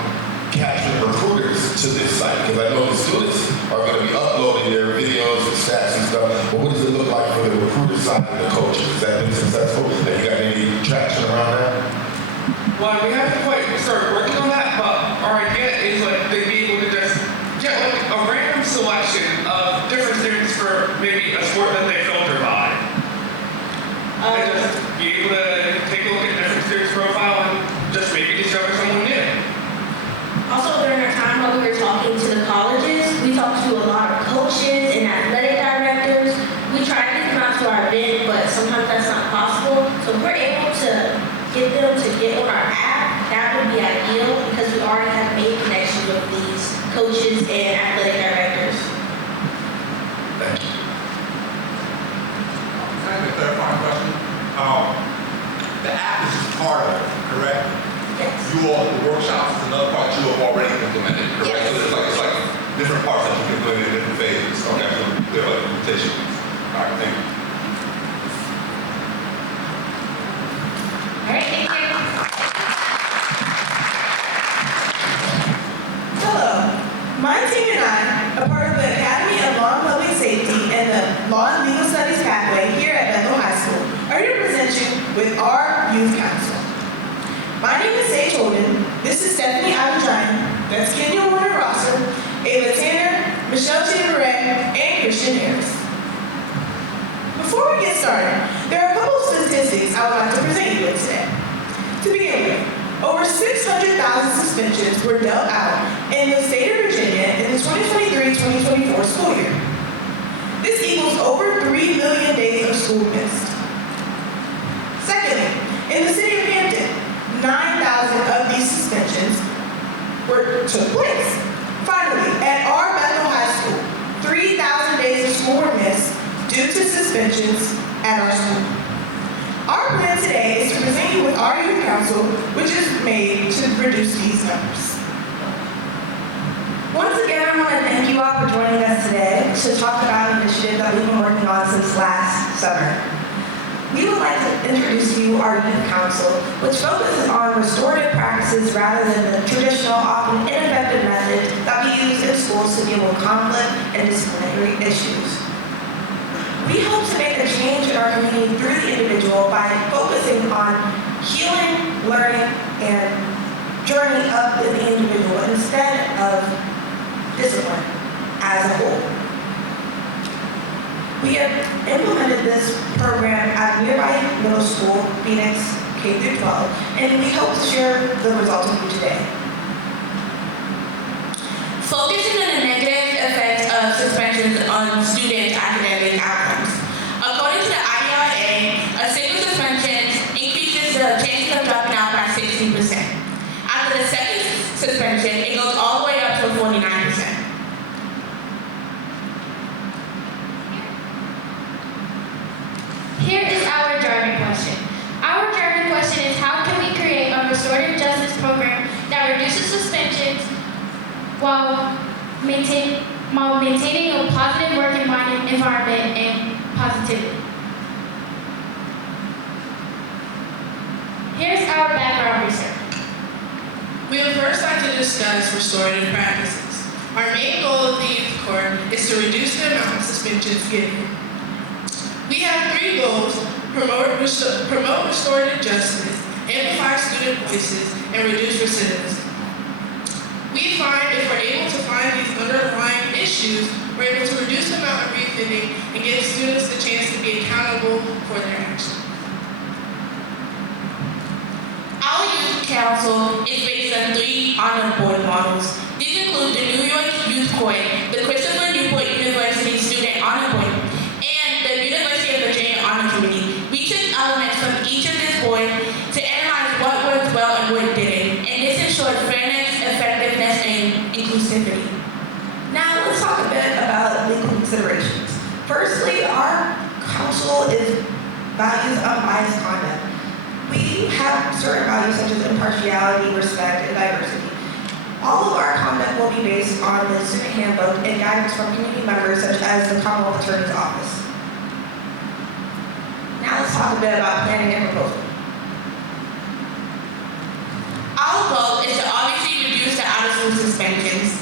capturing recruiters to this site? Because I know the students are going to be uploading their videos and stats and stuff, but what does it look like for the recruiter side and the coaches? Has that been successful? Have you got any traction around that? Well, we haven't quite started working on that, but our idea is like they'd be able to just get like a random selection of different students for maybe a sport that they filter by. And just be able to take a look at different students' profile and just maybe discover someone new. Also, during our time while we were talking to the colleges, we talked to a lot of coaches and athletic directors. We tried to get them out to our event, but sometimes that's not possible. So if we're able to get them to get on our app, that would be ideal because we already have made connections with these coaches and athletic directors. Thank you. Can I have a clarifying question? The app is just part of it, correct? Yes. You all, the workshops is another part you have already implemented, correct? Yes. So it's like different parts that you can implement in different phases. Okay, so they're like implementation. All right, thank you. All right, thank you. Hello, my team and I are part of the Academy of Law and Public Safety and the Law and Legal Studies pathway here at Bethel High School, are here to present you with our youth council. My name is Sage Holden. This is Stephanie Abujayan. That's Kenya Warner Rosser, Ava Tanner, Michelle Chamberay, and Christian Harris. Before we get started, there are a couple of statistics I would like to present you with today. To begin with, over 600,000 suspensions were dealt out in the state of Virginia in the 2023-2024 school year. This equals over 3 million days of school missed. Secondly, in the city of Hampton, 9,000 of these suspensions took place. Finally, at our Bethel High School, 3,000 days of school were missed due to suspensions at our school. Our plan today is to present you with our youth council, which is made to reduce these numbers. Once again, I want to thank you all for joining us today to talk about an initiative that we've been working on since last summer. We would like to introduce to you our youth council, which focuses on restorative practices rather than the traditional, often ineffective methods that we use in schools to deal with conflict and disciplinary issues. We hope to make a change in our community through the individual by focusing on healing, learning, and journey of the individual instead of discipline as a whole. We have implemented this program at nearby middle school, Phoenix K through 12, and we hope to share the results with you today. Focusing on the negative effects of suspensions on students' academic outcomes. According to the IRA, a single suspension increases the chances of dropping out by 60%. After the second suspension, it goes all the way up to 49%. Here is our driving question. Our driving question is, how can we create a restorative justice program that reduces suspensions while maintaining a positive work environment and positivity? Here's our background research. We would first like to discuss restorative practices. Our main goal of the youth court is to reduce the amount of suspensions given. We have 3 goals: promote restorative justice, amplify student voices, and reduce recidivism. We find if we're able to find these underlying issues, we're able to reduce the amount of reoffending and give students the chance to be accountable for their actions. Our youth council is based on 3 honor board models. These include the New York Youth Court, the Christopher Newport University Student Honor Board, and the University of Virginia Honor Committee. We took elements from each of these boards to analyze what worked well and what didn't, and this ensured fairness, effectiveness, and inclusivity. Now let's talk a bit about legal considerations. Firstly, our council values unbiased conduct. We have certain values such as impartiality, respect, and diversity. All of our conduct will be based on the student handbook and guidance from community members such as the Commonwealth Attorney's Office. Now let's talk a bit about planning and proposal. Our goal is to obviously reduce the out-of-school suspensions.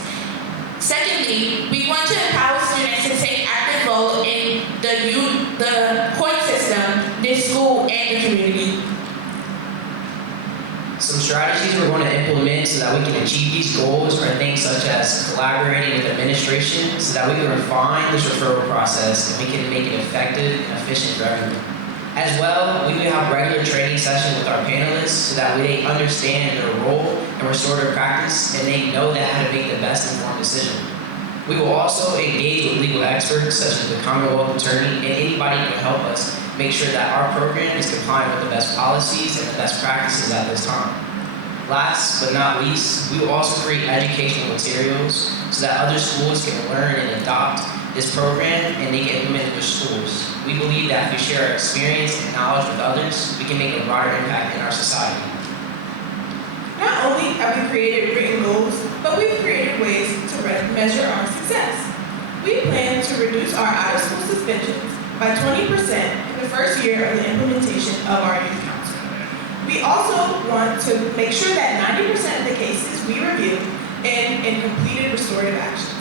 Secondly, we want to empower students to take active role in the court system, the school, and the community. Some strategies we're going to implement so that we can achieve these goals are things such as collaborating with administration so that we can refine this referral process and we can make it effective and efficient for everyone. As well, we will have regular training sessions with our panelists so that they understand their role in restorative practice and they know that how to make the best informed decision. We will also engage with legal experts such as the Commonwealth Attorney and anybody who can help us make sure that our program is compliant with the best policies and the best practices at this time. Last but not least, we will also create educational materials so that other schools can learn and adopt this program and they can implement it in their schools. We believe that if we share our experience and knowledge with others, we can make a broader impact in our society. Not only have we created written goals, but we've created ways to measure our success. We plan to reduce our out-of-school suspensions by 20% in the first year of the implementation of our youth council. We also want to make sure that 90% of the cases we review end in completed restorative actions.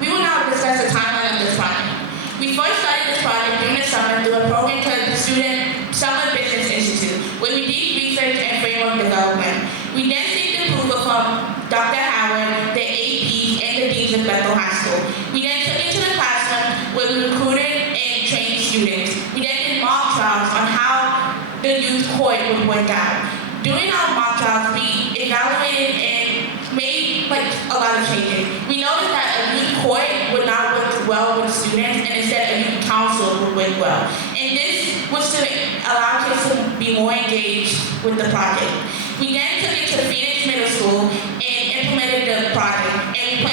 We will now discuss the timeline of this project. We first started this project during the summer through a program called the Student Summer Business Institute, where we did research and framework development. We then seeked approval from Dr. Howard, the APs, and the deans of Bethel High School. We then took it to the classroom where we recruited and trained students. We then did mock trials on how the youth court would work out. During our mock trials, we evaluated and made a lot of changes. We noticed that a youth court would not work well with students, and instead a youth council would work well. And this was to allow kids to be more engaged with the project. We then took it to Phoenix Middle School and implemented the project. And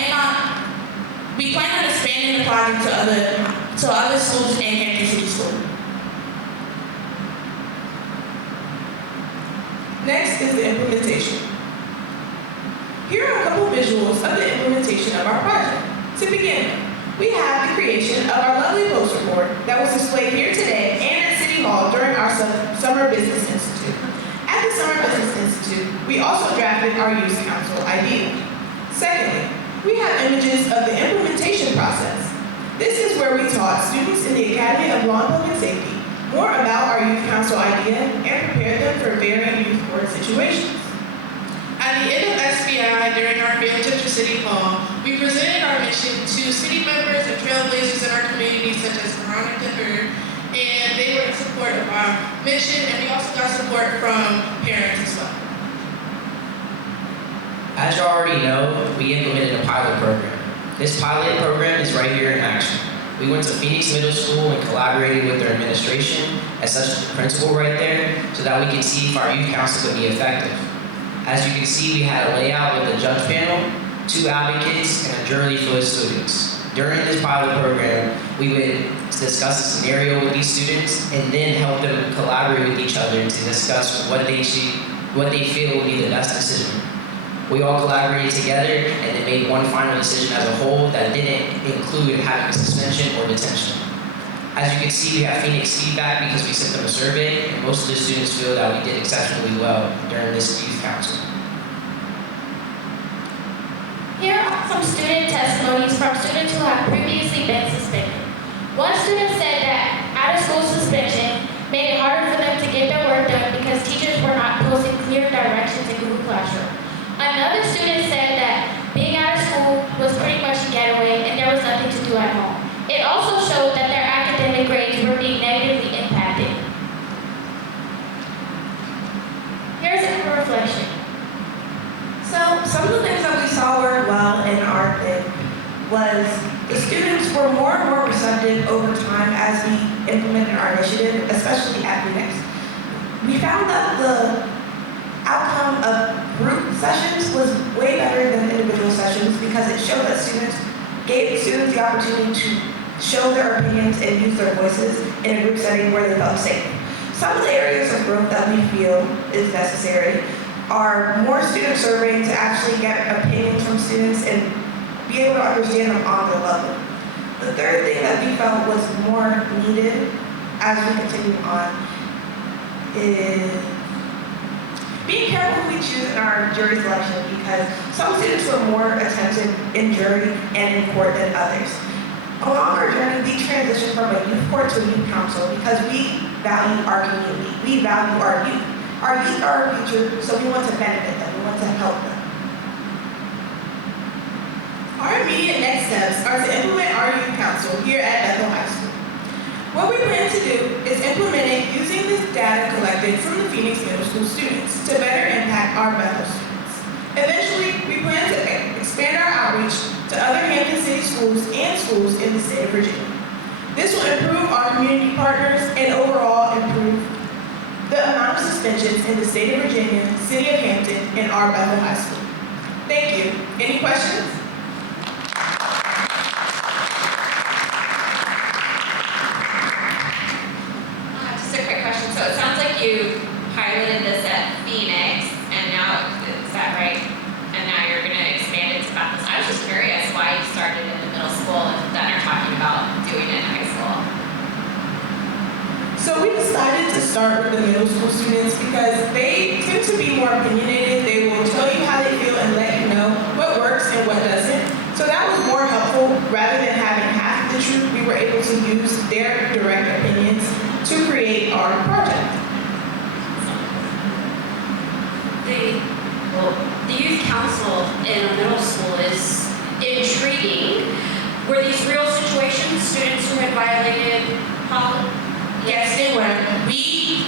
we plan on expanding the project to other schools in Hampton City School. Next is the implementation. Here are a couple visuals of the implementation of our project. To begin with, we have the creation of our lovely poster board that was displayed here today and at City Hall during our Summer Business Institute. At the Summer Business Institute, we also drafted our Youth Council idea. Secondly, we have images of the implementation process. This is where we taught students in the Academy of Law and Public Safety more about our Youth Council idea and prepared them for varying youth court situations. At the end of City Hall, we presented our mission to city members and trailblazers in our community, such as Veronica Hurd, and they were in support of our mission, and we also got support from parents as well. As you already know, we implemented a pilot program. This pilot program is right here in action. We went to Phoenix Middle School and collaborated with their administration as such as the principal right there so that we could see if our youth council could be effective. As you can see, we had a layout with a judge panel, 2 advocates, and a jury full of students. During this pilot program, we would discuss a scenario with these students and then help them collaborate with each other to discuss what they feel would be the best decision. We all collaborated together and then made one final decision as a whole that didn't include having a suspension or detention. As you can see, we have Phoenix feedback because we sent them a survey, and most of the students feel that we did exceptionally well during this youth council. Here are some student testimonies from students who have previously been suspended. One student said that out-of-school suspension made it harder for them to get their work done because teachers were not posting clear directions in Google Classroom. Another student said that being out of school was pretty much a getaway and there was nothing to do at home. It also showed that their academic grades were being negatively impacted. Here's a reflection. So some of the things that we saw work well in our thing was the students were more and more receptive over time as we implemented our initiative, especially at Phoenix. We found that the outcome of group sessions was way better than individual sessions because it showed that gave students the opportunity to show their opinions and use their voices in a group setting where they felt safe. Some of the areas of growth that we feel is necessary are more student surveying to actually get opinions from students and be able to understand them on their level. The third thing that we felt was more needed as we continue on is being careful who we choose in our jury selection because some students were more attentive in jury and in court than others. Along our journey, we transitioned from a youth court to a youth council because we value our community. We value our youth. Our youth are our future, so we want to benefit them. We want to help them. Our immediate next steps are to implement our youth council here at Bethel High School. What we plan to do is implement it using this data collected from the Phoenix Middle School students to better impact our Bethel students. Eventually, we plan to expand our outreach to other Hampton City schools and schools in the state of Virginia. This will improve our community partners and overall improve the amount of suspensions in the state of Virginia, city of Hampton, and our Bethel High School. Thank you. Any questions? Just a quick question. So it sounds like you piloted this at Phoenix, and now, is that right? And now you're going to expand it to Bethel. I was just curious why you started in the middle school and then are talking about doing it in high school. So we decided to start with the middle school students because they tend to be more opinionated. They will tell you how they feel and let you know what works and what doesn't. So that was more helpful. Rather than having half the truth, we were able to use their direct opinions to create our project. The youth council in a middle school is intriguing. Were these real situations, students who had violated policy? Yes, they were.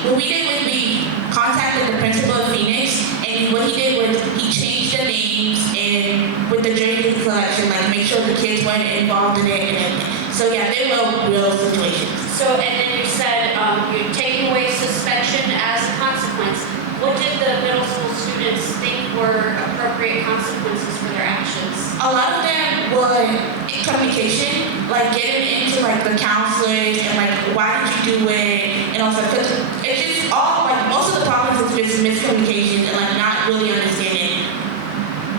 What we did was we contacted the principal of Phoenix, and what he did was he changed the names and with the jury collection, like make sure the kids weren't involved in it and everything. So yeah, they were real situations. So, and then you said you're taking away suspension as a consequence. What did the middle school students think were appropriate consequences for their actions? A lot of them were communication, like getting into like the counselors and like why did you do it and also it's just all like most of the problems is just miscommunication and like not really understanding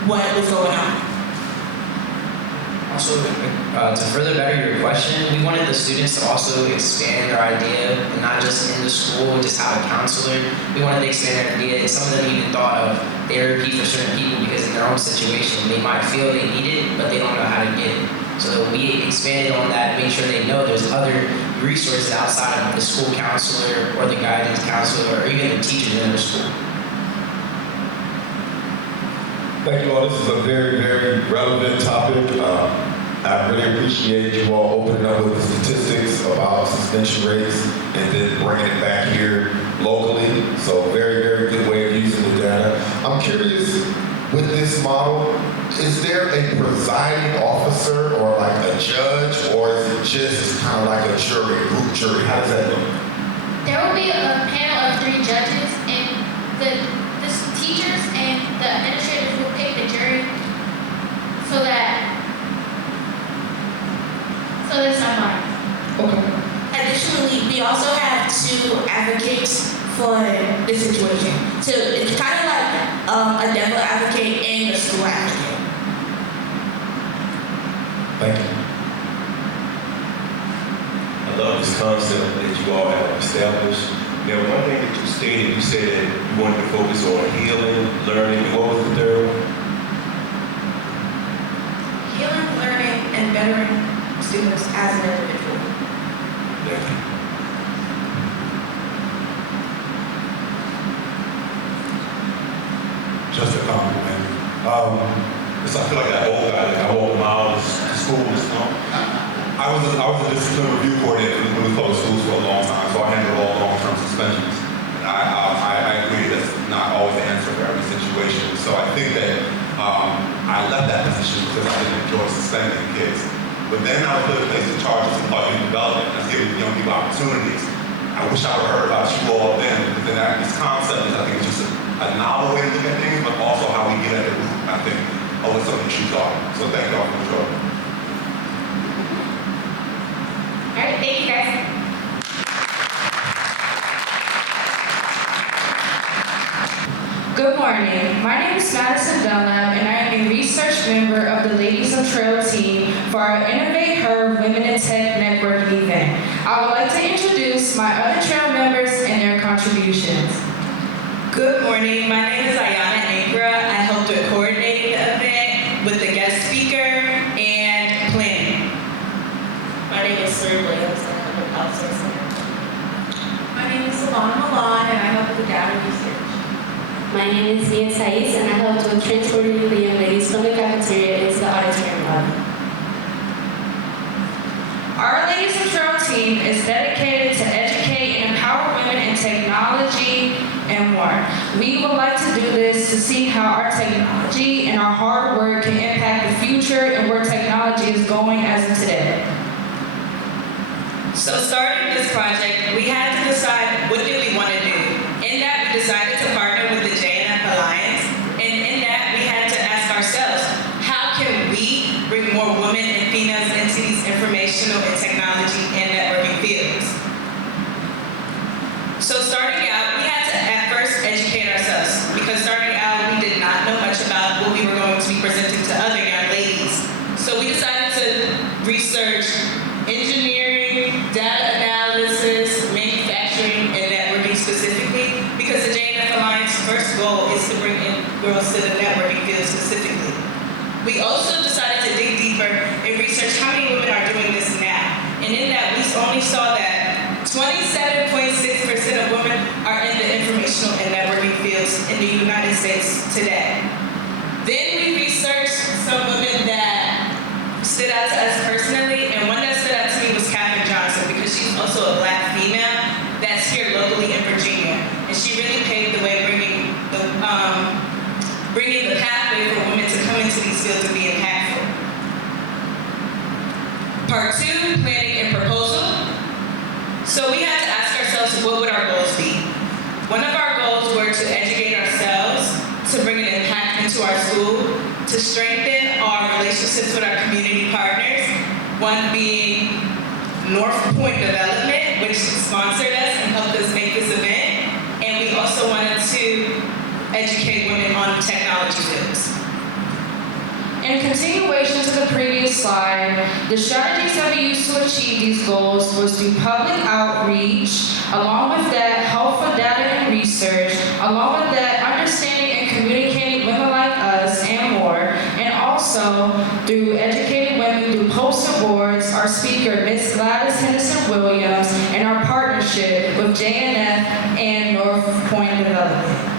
what was going on. Also, to further better your question, we wanted the students to also expand their idea, and not just in the school, just have a counselor. We wanted to expand their idea, and some of them even thought of therapy for certain people because in their own situation, they might feel they need it, but they don't know how to get it. So we expanded on that, make sure they know there's other resources outside of the school counselor or the guidance counselor or even the teachers in their school. Thank you all. This is a very, very relevant topic. I really appreciate you all opening up with the statistics about suspension rates and then bringing it back here locally. So very, very good way of using the data. I'm curious, with this model, is there a presiding officer or like a judge, or is it just kind of like a jury, group jury? How does that look? There will be a panel of 3 judges, and the teachers and the administrators will pick the jury so that there's no bias. Okay. Additionally, we also have 2 advocates for the situation. So it's kind of like a devil advocate and a school advocate. Thank you. I love this concept that you all have established. Now, one thing that you stated, you said that you wanted to focus on healing, learning, and what was the third one? Healing, learning, and bettering students as an individual. Thank you. Just a compliment. I feel like that old guy that I walk miles to schools. I was a discipline review coordinator when we public schools for a long time, so I handled all long-term suspensions. And I agree that's not always the answer for every situation. So I think that I left that position because I didn't enjoy suspending kids. But then I was put in place in charge of some youth development. That's giving young people opportunities. I wish I would have heard about you all then, because then this concept is, I think, it's just a novel way to look at things, but also how we get at the root, I think, of what some issues are. So thank you all for joining. All right, thank you guys. Good morning. My name is Madison Belknap, and I am a research member of the Ladies of Trail team for our Innovate Her Women in Tech Networking event. I would like to introduce my other trail members and their contributions. Good morning. My name is Ayana Ankra. I helped with coordinating the event with the guest speaker and planning. My name is Sir Williams, and I help with outsourcing. My name is Savannah Milan, and I help with the data research. My name is Mia Thais, and I helped with transporting the young ladies from the cafeteria into the auditorium lobby. Our Ladies of Trail team is dedicated to educate and empower women in technology and more. We would like to do this to see how our technology and our hard work can impact the future and where technology is going as of today. So starting this project, we had to decide what did we want to do. In that, we decided to partner with the JNF Alliance, and in that, we had to ask ourselves, how can we bring more women and females into these informational and technology and networking fields? So starting out, we had to at first educate ourselves, because starting out, we did not know much about what we were going to be presenting to other young ladies. So we decided to research engineering, data analysis, manufacturing, and networking specifically, because the JNF Alliance's first goal is to bring in girls to the networking field specifically. We also decided to dig deeper and research how many women are doing this now. And in that, we only saw that 27.6% of women are in the informational and networking fields in the United States today. Then we researched some women that stood out to us personally, and one that stood out to me was Katherine Johnson, because she's also a Black female that's here locally in Virginia, and she really paved the way, bringing the pathway for women to come into these fields and be impactful. Part 2, planning and proposal. So we had to ask ourselves, what would our goals be? One of our goals were to educate ourselves, to bring an impact into our school, to strengthen our relationships with our community partners, one being North Point Development, which sponsored us and helped us make this event, and we also wanted to educate women on technology fields. In continuation to the previous slide, the strategies that we used to achieve these goals was through public outreach, along with that, helpful data and research, along with that, understanding and communicating women like us and more, and also through educating women through poster boards, our speaker, Ms. Gladys Henderson-Williams, and our partnership with JNF and North Point Development.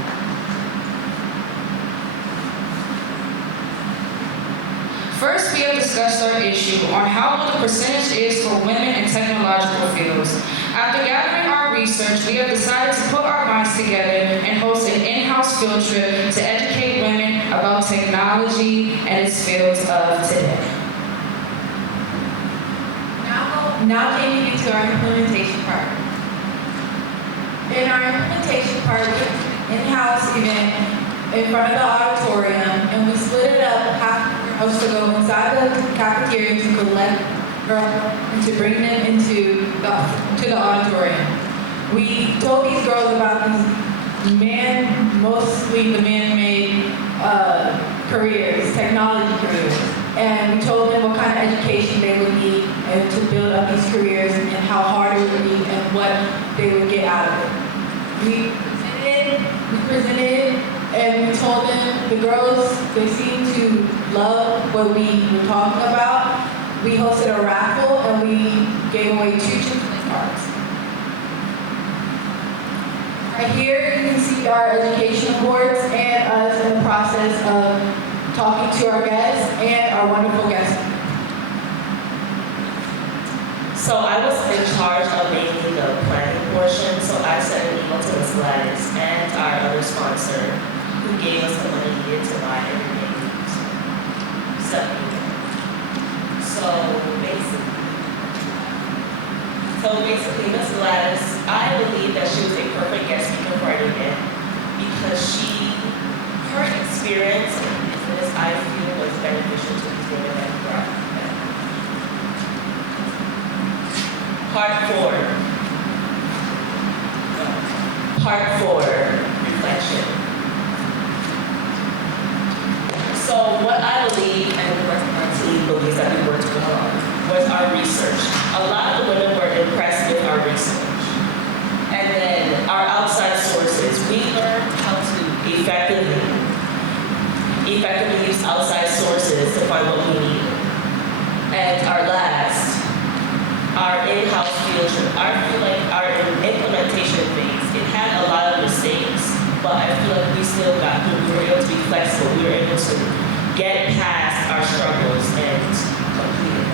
First, we have discussed our issue on how low the percentage is for women in technological fields. After gathering our research, we have decided to put our minds together and host an in-house field trip to educate women about technology and its fields of today. Now getting into our implementation part. In our implementation part, we have an in-house event in front of the auditorium, and we split it up. Half of to go inside the cafeteria to collect girls and to bring them into the auditorium. We told these girls about these mostly the man-made careers, technology careers. And we told them what kind of education they would need and to build up these careers and how hard it would be and what they would get out of it. We presented and we told them, the girls, they seemed to love what we were talking about. We hosted a raffle and we gave away 2 chocolate cards. Right here you can see our education boards and us in the process of talking to our guests and our wonderful guests. So I was in charge of mainly the planning portion, so I sent an email to Ms. Gladys and our other sponsor who gave us the money needed to buy everything. So basically, Ms. Gladys, I believe that she was a perfect guest speaker for our event because her experience in this I feel was beneficial to these women that we brought. Part 4, reflection. So what I believe, and the rest of my team believes that we worked well on, was our research. A lot of the women were impressed with our research. And then our outside sources, we learned how to effectively use outside sources to find what we need. And our last, our in-house field trip, I feel like our implementation phase, it had a lot of mistakes, but I feel like we still got through. We were able to be flexible. We were able to get past our struggles and complete it.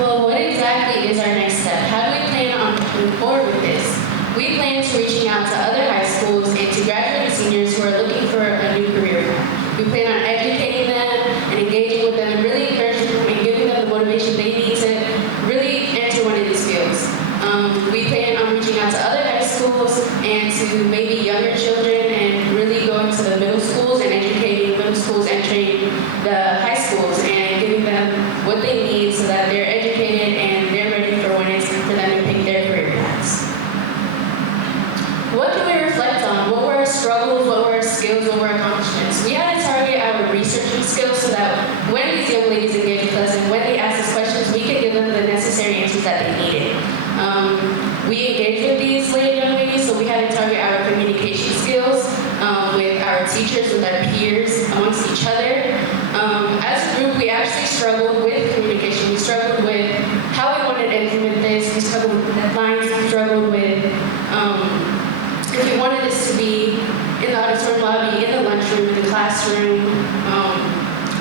Well, what exactly is our next step? How do we plan on moving forward with this? We plan to reaching out to other high schools and to graduating seniors who are looking for a new career path. We plan on educating them and engaging with them and really encouraging them and giving them the motivation they need to really enter one of these fields. We plan on reaching out to other high schools and to maybe younger children and really going to the middle schools and educating middle schools entering the high schools and giving them what they need so that they're educated and they're ready for when it's time for them to pick their career paths. What can we reflect on? What were our struggles? What were our skills? What were our accomplishments? We had to target our researching skills so that when these young ladies engage with us and when they ask us questions, we could give them the necessary answers that they needed. We engaged with these young ladies, so we had to target our communication skills with our teachers, with our peers, amongst each other. As a group, we actually struggled with communication. We struggled with how we wanted to implement this. We struggled with deadlines. We struggled with if we wanted this to be in the auditorium lobby, in the lunchroom, in the classroom,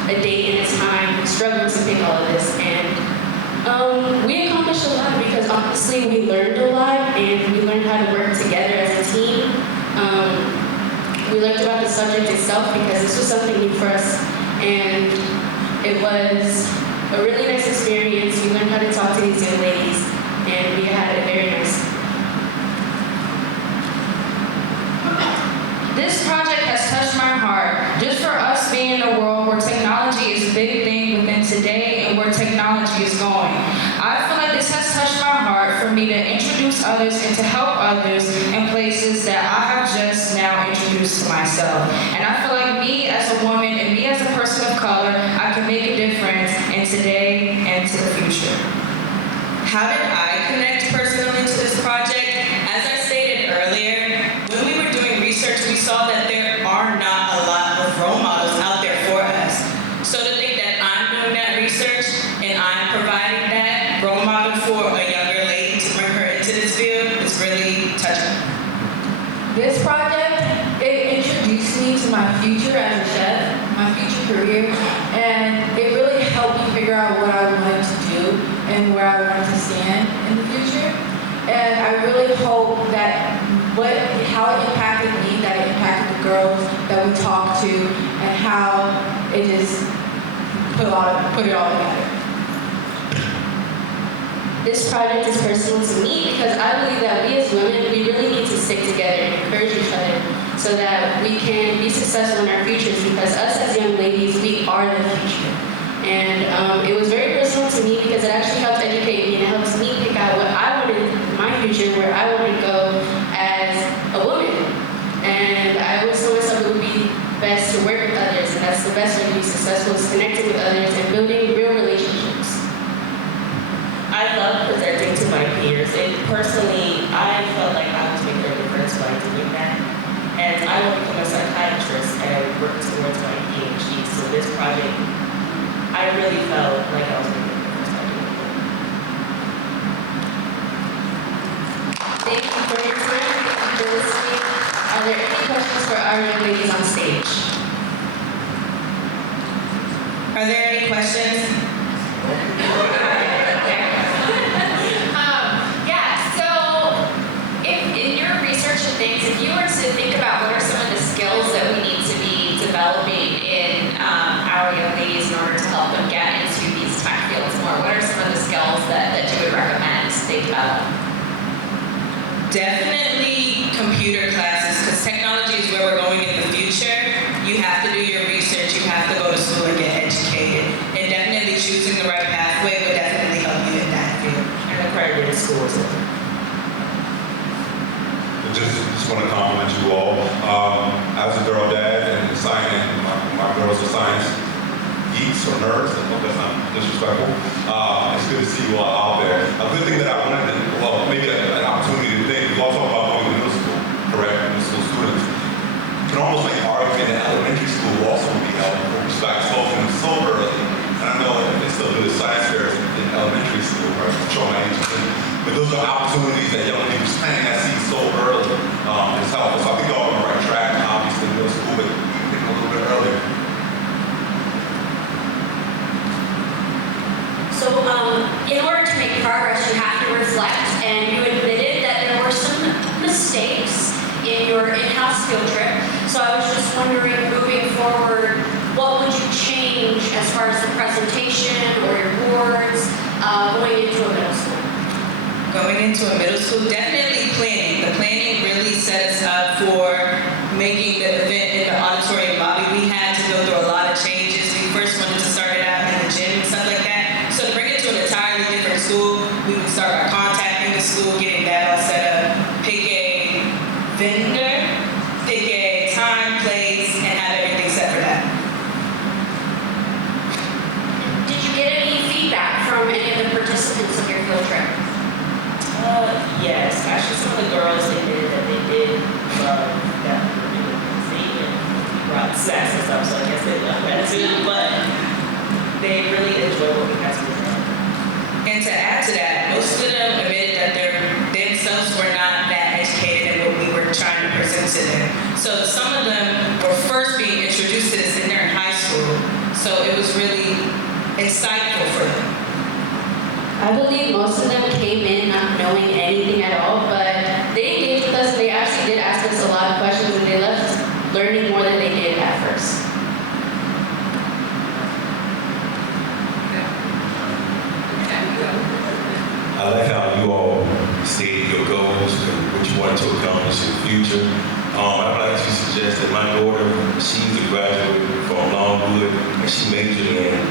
a date and a time. We struggled to pick all of this, and we accomplished a lot because honestly, we learned a lot, and we learned how to work together as a team. We learned about the subject itself because this was something new for us, and it was a really nice experience. We learned how to talk to these young ladies, and we had a very nice. This project has touched my heart. Just for us being in a world where technology is a big thing within today and where technology is going. I feel like this has touched my heart for me to introduce others and to help others in places that I have just now introduced to myself. And I feel like me as a woman and me as a person of color, I can make a difference in today and to the future. How did I connect personally to this project? As I stated earlier, when we were doing research, we saw that there are not a lot of role models out there for us. So to think that I'm doing that research and I'm providing that role model for a younger lady to bring her into this field is really touching. This project, it introduced me to my future as a chef. My future career, and it really helped me figure out what I wanted to do and where I wanted to stand in the future. And I really hope that how it impacted me, that it impacted the girls that we talked to, and how it just put it all together. This project is personal to me because I believe that we as women, we really need to stick together and encourage each other so that we can be successful in our futures, because us as young ladies, we are the future. And it was very personal to me because it actually helped educate me and it helps me pick out what I wanted in my future, where I wanted to go as a woman. And I always told myself it would be best to work with others, and that's the best way to be successful, is connecting with others and building real relationships. I love presenting to my peers. Personally, I felt like I was making a difference by doing that. And I will become a psychiatrist and work towards my PhD. So this project, I really felt like I was making a difference by doing it. Thank you for your time. Thank you for listening. Are there any questions for our young ladies on stage? Are there any questions? If you were to think about what are some of the skills that we need to be developing in our young ladies in order to help them get into these tech fields more, what are some of the skills that you would recommend they develop? Definitely computer classes, because technology is where we're going in the future. You have to do your research, you have to go to school and get educated. And definitely choosing the right pathway would definitely help you in that field. And accredited schools. Just want to compliment you all. I was a girl dad, and science, my girls are science geeks or nerds. I hope that's not disrespectful. It's good to see you all out there. A good thing that I wanted to, well, maybe an opportunity to think, we all talk about going to middle school, correct? Middle school students. You can almost make an argument that elementary school also would be helpful. We start exposing them so early. And I know they still do the science fairs in elementary school, right? I'm showing my age. But those are opportunities that young people planting that seed so early is helpful. So I think y'all are on the right track, obviously, middle school, but even a little bit earlier. So in order to make progress, you have to reflect, and you admitted that there were some mistakes in your in-house field trip. So I was just wondering, moving forward, what would you change as far as the presentation or your boards going into a middle school? Going into a middle school, definitely planning. The planning really set us up for making the event in the auditorium lobby. We had to go through a lot of changes. We first wanted to start it out in the gym and stuff like that. So to bring it to an entirely different school, we would start by contacting the school, getting that all set up, pick a vendor, pick a time, place, and have everything set for that. Did you get any feedback from any of the participants of your field trip? Yes, actually some of the girls admitted that they did love that we were doing this. They even brought snacks and stuff, so I guess they love that too, but they really enjoyed what we had to do. And to add to that, most of them admitted that themselves were not that educated in what we were trying to present to them. So some of them were first being introduced to this in their high school, so it was really insightful for them. I believe most of them came in not knowing anything at all, but they engaged with us. They actually did ask us a lot of questions, and they left us learning more than they did at first. I like how you all stated your goals and what you want to accomplish in the future. I'd like to suggest that my daughter, she's a graduate from Longwood, and she majored in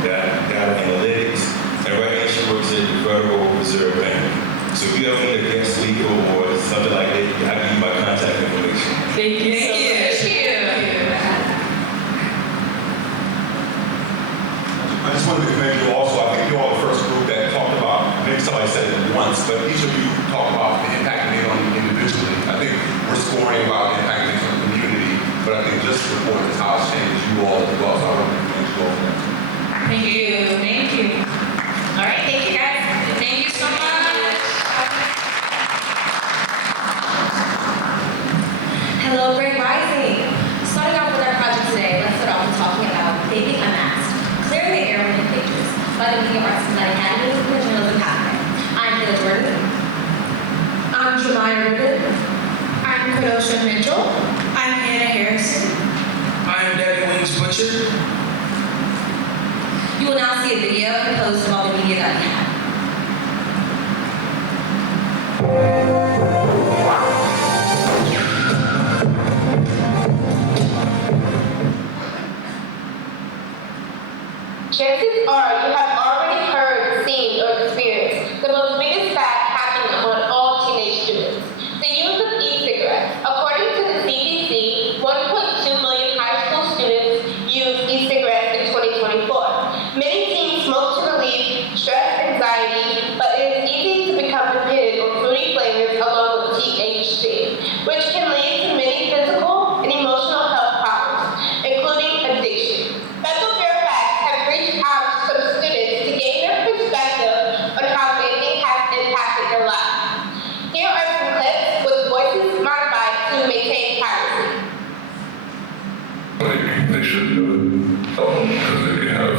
data analytics. And right now she works at the Federal Reserve Bank. So if you ever need a guest speaker or something like that, I give you my contact information. Thank you so much. I just wanted to commend you also. I think you're all the first group that talked about, maybe somebody said it once, but each of you talked about the impact it made on you individually. I think we're scoring about the impact it makes on the community, but I think just as important is how it's changed you all as well. So I want to commend you all for that. Thank you. Thank you. All right, thank you guys. Thank you so much. Hello, Great Rising. Starting off with our project today, let's start off with talking about Media Arts and Design Academy in the journalism pathway. I'm Taylor Jordan. I'm Jemiah Ribbon. I'm Kadosha Mitchell. I'm Hannah Harrison. I'm Debbie Wings Butcher. You will now see a video composed of all the media that we have. Chances are you have already heard, seen, or experienced the most biggest fact happening among all teenage students: the use of e-cigarettes. According to the CDC, 1.2 million high school students use e-cigarettes in 2024. Many teens smoke to relieve stress, anxiety, but it is easy to become dependent on fruity flavors along with THC, which can lead to many physical and emotional health problems, including addiction. Bethel have reached out to some students to gain their perspective on how vaping has impacted their lives. Here are some clips with voices modified to maintain privacy. They shouldn't do it because they can have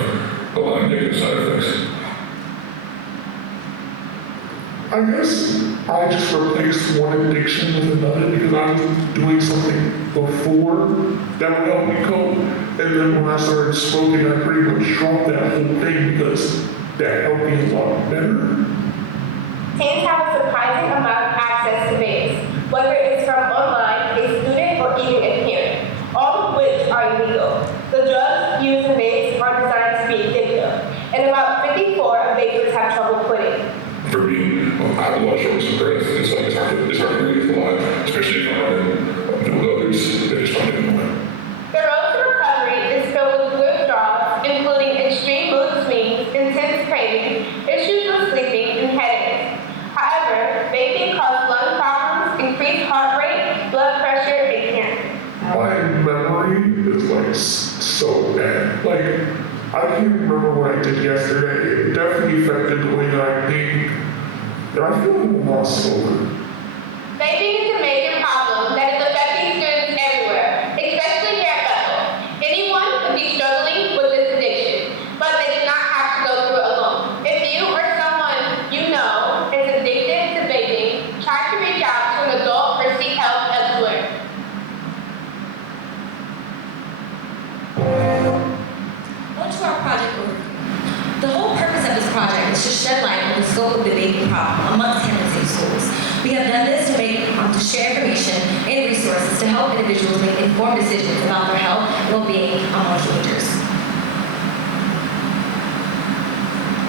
a lot of negative side effects. I guess I just replaced one addiction with another because I was doing something before that would help me cope. And then when I started smoking, I pretty much dropped that whole thing because that helped me a lot better. Teens have a surprising amount of access to vapes, whether it's from online, a student, or even a parent, all of which are illegal. The drugs used in vapes are designed to be addictive, and about 54 of vapers have trouble quitting. For me, I have a lot of trouble with breath. It's hard to breathe a lot, especially if I'm with others that just find it annoying. The road to recovery is filled with withdrawals, including extreme mood swings, intense craving, issues with sleeping, and headaches. However, vaping causes lung problems, increased heart rate, blood pressure, and cancer. My memory is like so bad. Like, I can't remember what I did yesterday. It definitely affected the way that I think. And I feel like I'm not sober. Vaping is a major problem that is affecting students everywhere, especially here at Bethel. Anyone could be struggling with this addiction, but they do not have to go through it alone. If you or someone you know is addicted to vaping, try to reach out to an adult or seek help elsewhere. On to our project overview. The whole purpose of this project is to shed light on the scope of the vaping problem amongst Hampton schools. We have done this to share information and resources to help individuals make informed decisions about their health and well-being among teenagers.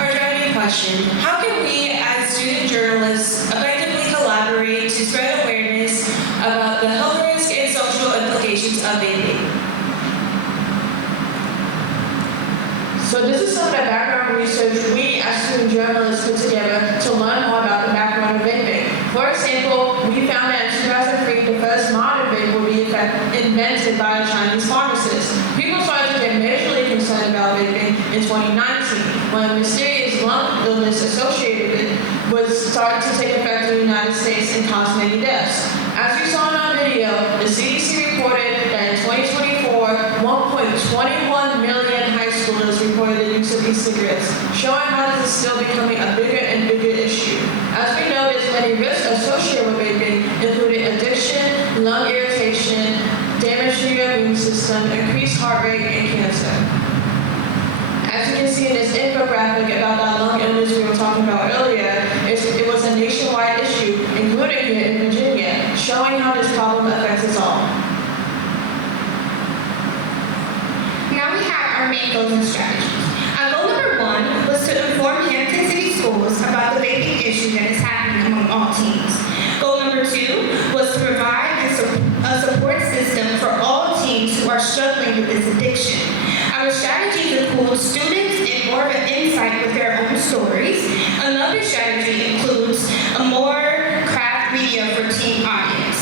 Our driving question: how can we, as student journalists, effectively collaborate to spread awareness about the health risks and social implications of vaping? So this is some of the background research we as student journalists put together to learn more about the background of vaping. For example, we found that in 2003, the first modern vape would be invented by a Chinese pharmacist. People started to get majorly concerned about vaping in 2019, when a mysterious lung illness associated with it was starting to take effect in the United States and cause many deaths. As you saw in our video, the CDC reported that in 2024, 1.21 million high schoolers reported the use of e-cigarettes, showing how this is still becoming a bigger and bigger issue. As we know, there's many risks associated with vaping, including addiction, lung irritation, damage to your immune system, increased heart rate, and cancer. As you can see in this infographic about that lung illness we were talking about earlier, it was a nationwide issue, including here in Virginia, showing how this problem affects us all. Now we have our main goals and strategies. Goal number 1 was to inform Hampton City Schools about the vaping issue that is happening among all teens. Goal number 2 was to provide a support system for all teens who are struggling with this addiction. Our strategies include students and more of an insight with their own stories. Another strategy includes a more craft media for teen audience.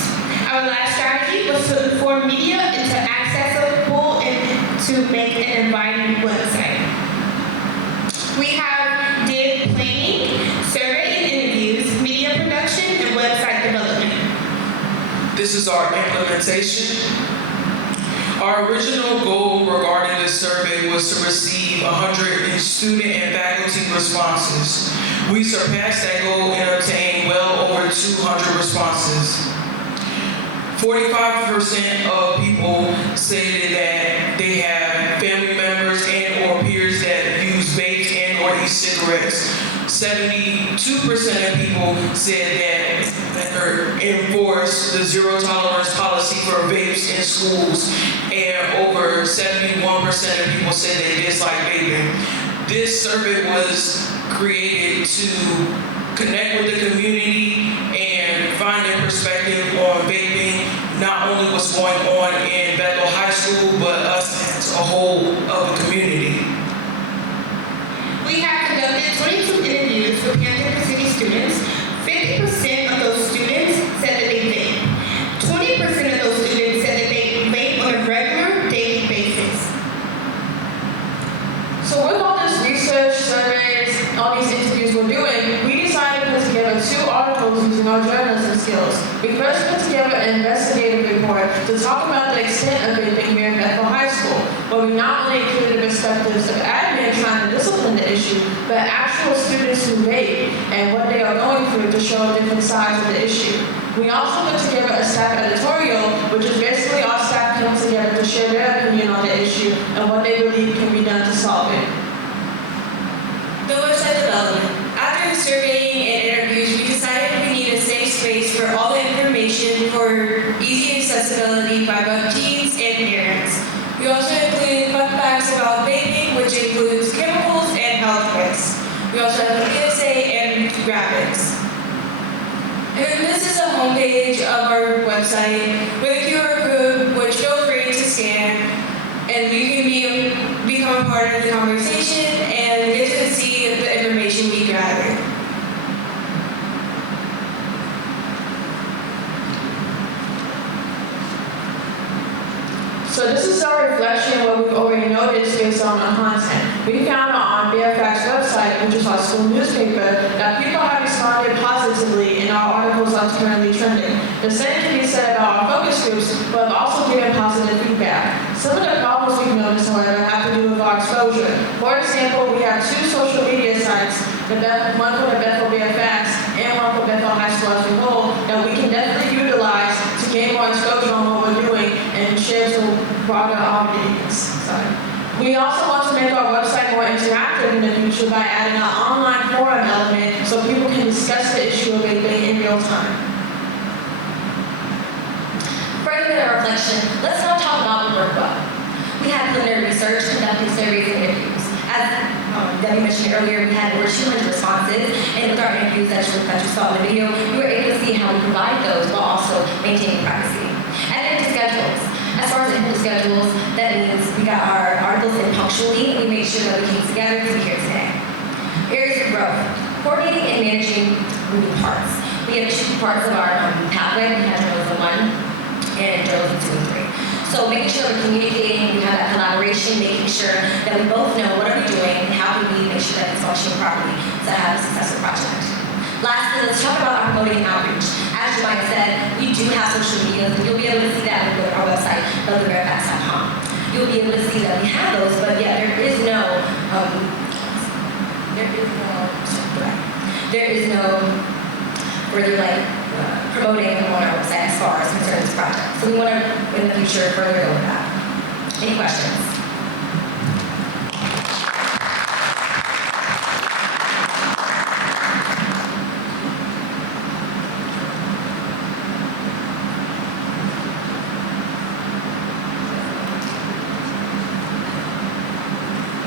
Our last strategy was to inform media into accessible and to make an inviting website. We did planning, survey and interviews, media production, and website development. This is our implementation. Our original goal regarding this this survey was to receive 100 student and faculty responses. We surpassed that goal and obtained well over 200 responses. 45% of people stated that they have family members and or peers that use vapes and or e-cigarettes. 72% of people said that or enforce the zero tolerance policy for vapes in schools, and over 71% of people said they dislike vaping. This survey was created to connect with the community and find a perspective on vaping, not only what's going on in Bethel High School, but us as a whole of the community. We have conducted 22 interviews with Hampton City students. 50% of those students said that they vape. 20% of those students said that they vape on a regular, daily basis. So with all this research, surveys, all these interviews we're doing, we decided to put together 2 articles using our journalism skills. We first put together an investigative report to talk about the extent of vaping here in Bethel High School, where we not only included the perspectives of admin trying to discipline the issue, but actual students who vape and what they are going through to show different sides of the issue. We also put together a staff editorial, which is basically our staff coming together to share their opinion on the issue and what they believe can be done to solve it. The website development. After surveying and interviews, we decided we need a safe space for all the information for easy accessibility by both teens and parents. We also include fun facts about vaping, which includes chemicals and health risks. We also have a PSA and graphics. And this is a homepage of our website with a QR code, which feel free to scan, and you can become a part of the conversation and get to see the information we gather. So this is our reflection of what we've already noticed based on our content. We found on BFF's website, which is our school newspaper, that people have responded positively and our articles are currently trending. The same can be said about our focus groups, but have also given positive feedback. Some of the problems we've noticed, however, have to do with our exposure. For example, we have 2 social media sites, one for the Bethel BFFs and one for Bethel High School as a whole, that we can definitely utilize to gain more exposure on what we're doing and share to broader audience. We also want to make our website more interactive in the future by adding an online forum element so people can discuss the issue of vaping in real time. Further in our reflection, let's now talk about the work well. We had preliminary research, conducting surveys and interviews. As Debbie mentioned earlier, we had over 200 responses, and with our interviews that you saw in the video, we were able to see how we provide those while also maintaining privacy. And interview schedules. As far as interview schedules, that means we got our articles in punctually, and we made sure that we came together to be here today. Areas of growth. Coordinating and managing moving parts. We have 2 parts of our pathway. We have journalism 1 and journalism 2 and 3. So making sure we're communicating, we have that collaboration, making sure that we both know what are we doing and how can we make sure that it's functioning properly to have a successful project. Lastly, let's talk about our promoting and outreach. As Jemima said, we do have social media, and you'll be able to see that when you go to our website, BethelVerifax.com. You'll be able to see that we have those, but yeah, there is no further promoting on our website as far as concerns this project. So we want to, in the future, further go with that. Any questions?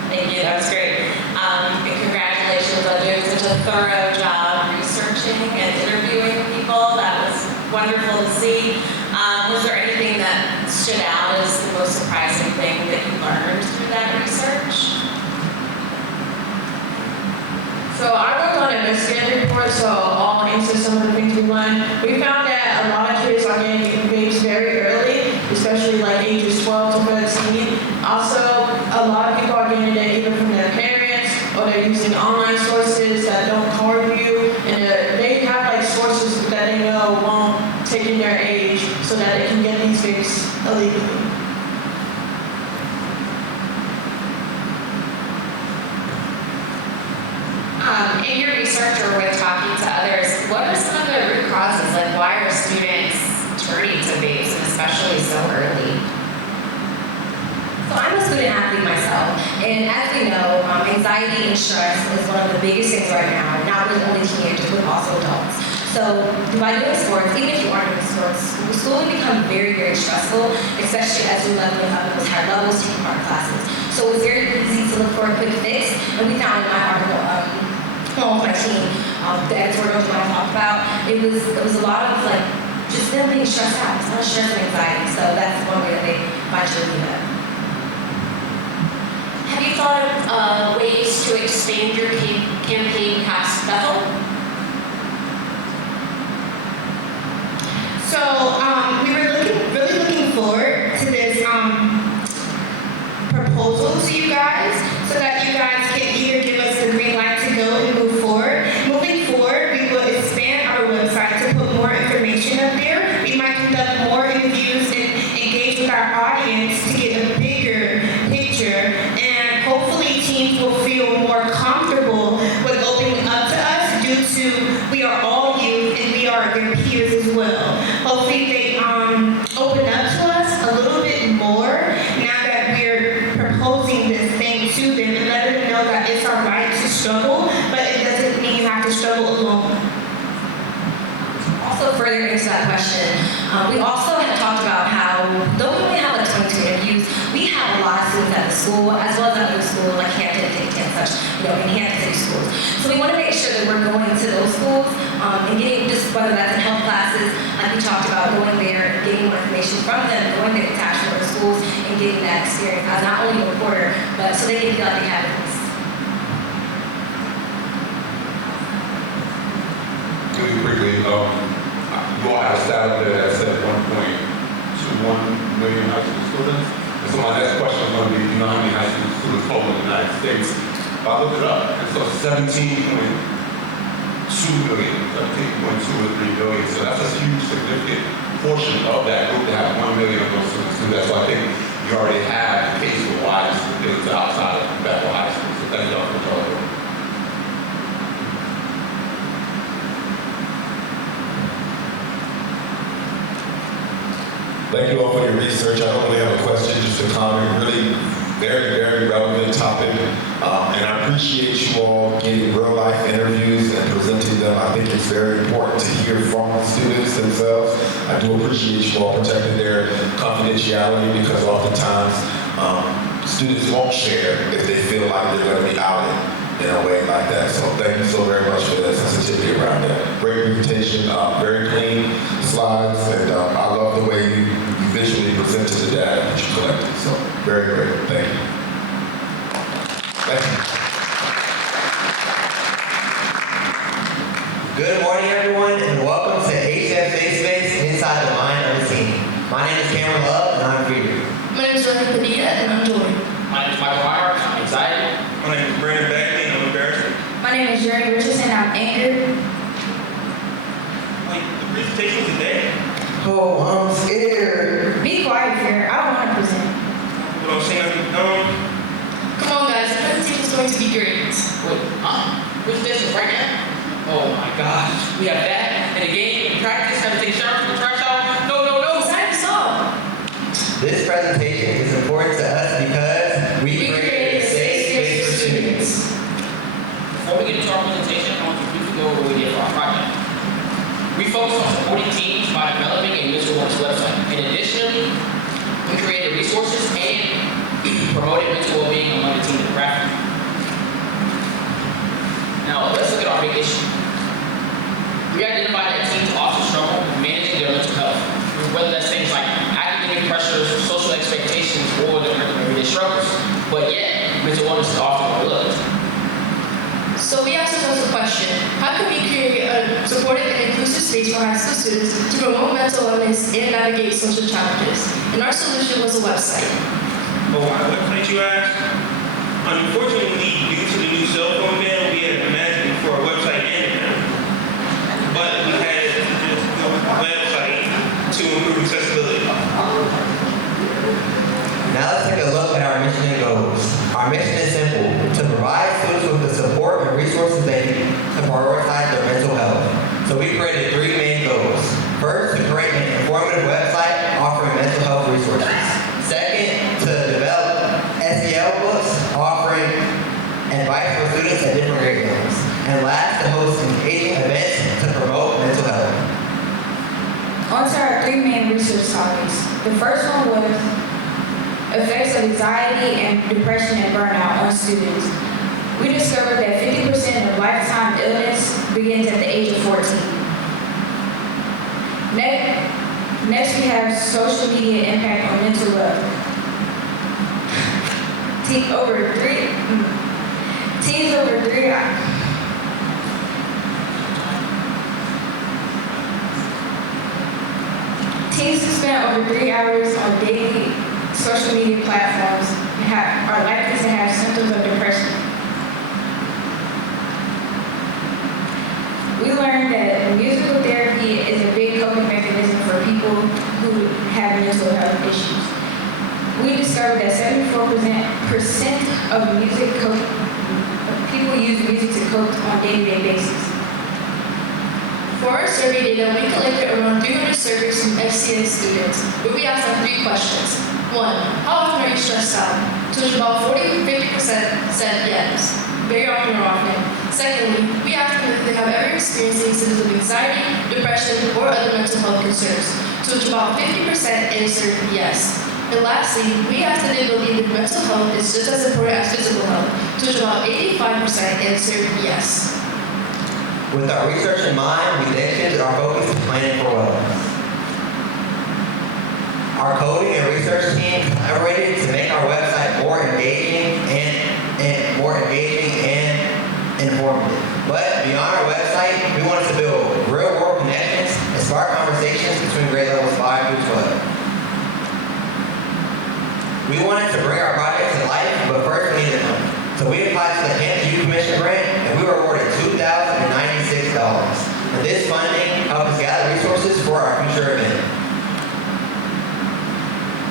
Thank you, that was great. And congratulations on doing such a thorough job researching and interviewing people. That was wonderful to see. Was there anything that stood out as the most surprising thing that you learned through that research? So I worked on an investigative report, so I'll answer some of the things we learned. We found that a lot of kids are getting vapes very early, especially ages 12 to 13. Also, a lot of people are getting it either from their parents or they're using online sources that don't card you, and they have sources that they know won't take in their age so that they can get these vapes illegally. research or with talking to others, what are some of the root causes? Like, why are students turning to vapes, and especially so early? So I'm a student athlete myself, and as we know, anxiety and stress is one of the biggest things right now, not with only teenagers, but also adults. So by doing sports, even if you aren't doing sports, school will become very, very stressful, especially as you're leveling up those higher levels, taking part classes. So it's very easy to look for a quick fix, and we found in my article, along with my team, the editorial that I talked about, it was a lot of like, just them being stressed out. It's not stress and anxiety, so that's one way that they find relief at. Have you thought of ways to expand your campaign past Bethel? So we were really looking forward to this proposal to you guys, so that you guys can either give us the green light to go and move forward. Moving forward, we will expand our website to put more information up there. We might conduct more interviews and engage with our audience to get a bigger picture, and hopefully teens will feel more comfortable with opening up to us due to we are all youth and we are their peers as well. Hopefully they open up to us a little bit more now that we're proposing this thing to them, and let them know that it's our right to struggle, but it doesn't mean you have to struggle alone. Also further into that question, we also have talked about how, though we only have like 22 interviews, we have a lot of students at the school, as well as at other schools like Hampton and such, enhanced city schools. So we want to make sure that we're going to those schools and getting, just whether that's in health classes, like we talked about, going there, getting more information from them, going there to actual other schools, and getting that experience as not only a reporter, but so they can feel like they have this. Really quickly, you all have a stat up there that said 1.21 million high school students. And so my next question is going to be, you know how many high school students total in the United States? If I look it up, and so 17.2 million, 17.2 or 3 billion. So that's a huge, significant portion of that group to have 1 million of those students. So I think you already have a case for why this is outside of Bethel High School. So thank you all for talking. Thank you all for your research. I don't really have a question, just a comment. Really very, very relevant topic. And I appreciate you all getting real life interviews and presenting them. I think it's very important to hear from the students themselves. I do appreciate you all protecting their confidentiality, because oftentimes students won't share if they feel like they're going to be outed in a way like that. So thank you so very much for that sensitivity around that. Great presentation, very clean slides, and I love the way you visually presented the data that you collected. So very great. Thank you. Thank you. Good morning, everyone, and welcome to HCS Safe Space inside the mind of the team. My name is Cameron Love, and I'm Peter. My name is Jordan Padilla, and I'm Jordan. My name is Michael Meyer, I'm excited. My name is Brandon Beckley, and I'm embarrassed. My name is Jerry Richardson, I'm anchored. Like, the presentation today? Oh, I'm scared. Be quiet here, I don't want to present. But I'm saying nothing dumb. Come on, guys, the presentation is going to be great. Wait, presentation right now? Oh my gosh, we have that, and a game, and practice, have to take showers from the trash out. No. It's time to solve. This presentation is important to us because we create a safe space for students. Before we get into our presentation, I want to briefly go over what we did for our project. We focused on supporting teams by developing a mental wellness website. And additionally, we created resources and promoted mental well-being among the team demographic. Now, let's look at our big issue. We identified that teens often struggle with managing their mental health, whether that's things like academic pressures, social expectations, or their everyday struggles. But yet, mental wellness is often overlooked. So we asked ourselves the question, how can we create a supportive and inclusive space for high school students to promote mental wellness and navigate social challenges? And our solution was a website. Oh, what website you asked? Unfortunately, due to the new cell phone ban, we had imagined for a website and but we had to just go with the website to improve accessibility. Now let's take a look at our mission and goals. Our mission is simple: to provide students with the support and resources they need to prioritize And last, to host engaging events to promote mental health. On to our three main research topics. The first one was effects of anxiety and depression and burnout on students. We discovered that 50% of lifetime illness begins at the age of 14. Next we have social media impact on mental health. Teens over three Teens who spend over 3 hours on daily social media platforms are likely to have symptoms of depression. We learned that musical therapy is a big coping mechanism for people who have mental health issues. We discovered that 74% of people use music to cope on a day-to-day basis. For our survey data, we collected around 300 surveys from HCS students, where we asked them 3 questions. 1. How often are you stressed out? To which about 40-50% said yes, very often or often. Secondly, we asked them if they have ever experienced any symptoms of anxiety, depression, or other mental health concerns, to which about 50% answered yes. And lastly, we asked if they believe that mental health is just as important as physical health, to which about 85% answered yes. With our research in mind, we then shifted our focus to planning for wellness. Our coding and research team collaborated to make our website more engaging and informative. But beyond our website, we wanted to build real-world connections and spark conversations between grade levels 5 through 12. We wanted to bring our project to life, but first we needed money. So we applied to the Hampton Youth Commission grant, and we were awarded $2,096. And this funding helped us gather resources for our future event.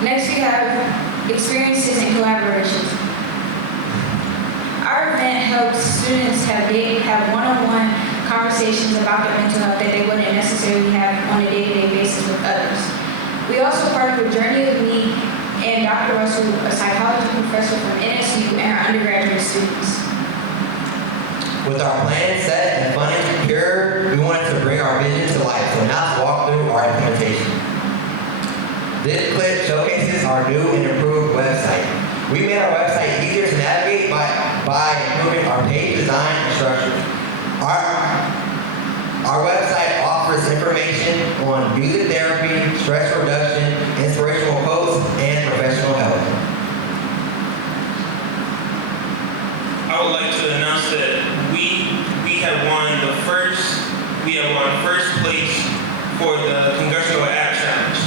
Next we have experiences and collaborations. Our event helps students have one-on-one conversations about their mental health that they wouldn't necessarily have on a day-to-day basis with others. We also partnered with Journey of Me and Dr. Russell, a psychology professor from NSU, and our undergraduate students. With our plan set and funding secured, we wanted to bring our vision to life, so now let's walk through our implementation. This clip showcases our new and improved website. We made our website easier to navigate by improving our page design and structure. Our website offers information on music therapy, stress reduction, inspirational quotes, and professional help. I would like to announce that we have won first place for the Congressional App Challenge,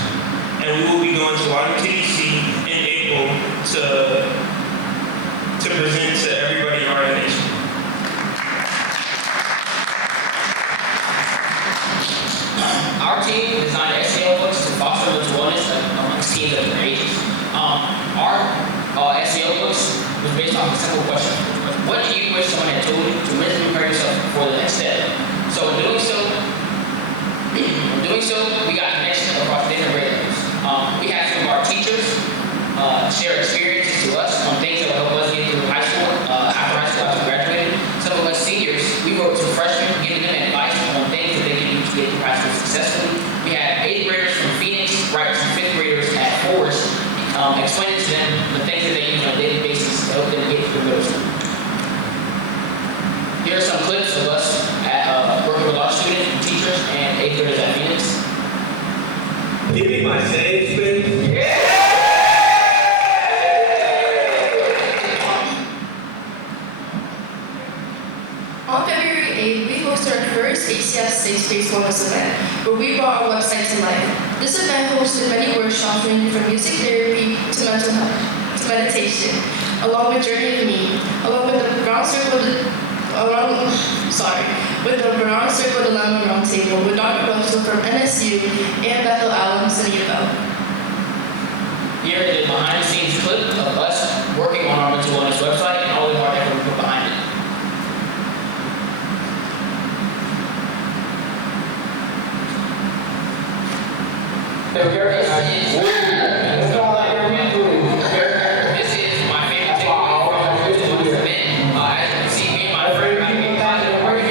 and we will be going to Washington D.C. in April to present to everybody in our nation. Our team designed SEO books to foster mental wellness amongst teens of their ages. Our SEO books was based off a simple question. What do you wish someone had told you to mentally prepare yourself for the next step? So in doing so, we got connections across different grade levels. We had some of our teachers share experiences to us on things that would help us get through high school, after we graduated. Some of us seniors, we wrote to freshmen, giving them advice on things that they can use to get through high school successfully. We had 8th graders from Phoenix, right to 5th graders at Forest, explaining to them the things that they use on a daily basis to help them get through middle school. Here are some clips of us working with our students and teachers and 8th graders at Phoenix. Give me my safe space. On February 8th, we hosted our first HCS Safe Space wellness event, where we brought our website to life. This event hosted many workshops ranging from music therapy to mental health to meditation, along with Journey of Me, along with the Brown Circle Dilemma Roundtable with Dr. Bethel from NSU and Bethel High. Here is a behind-the-scenes clip of us working on our mental wellness website and all the hard effort we put behind it. This is my favorite takeaway from this event. As you can see, me and my friend, I made positive work.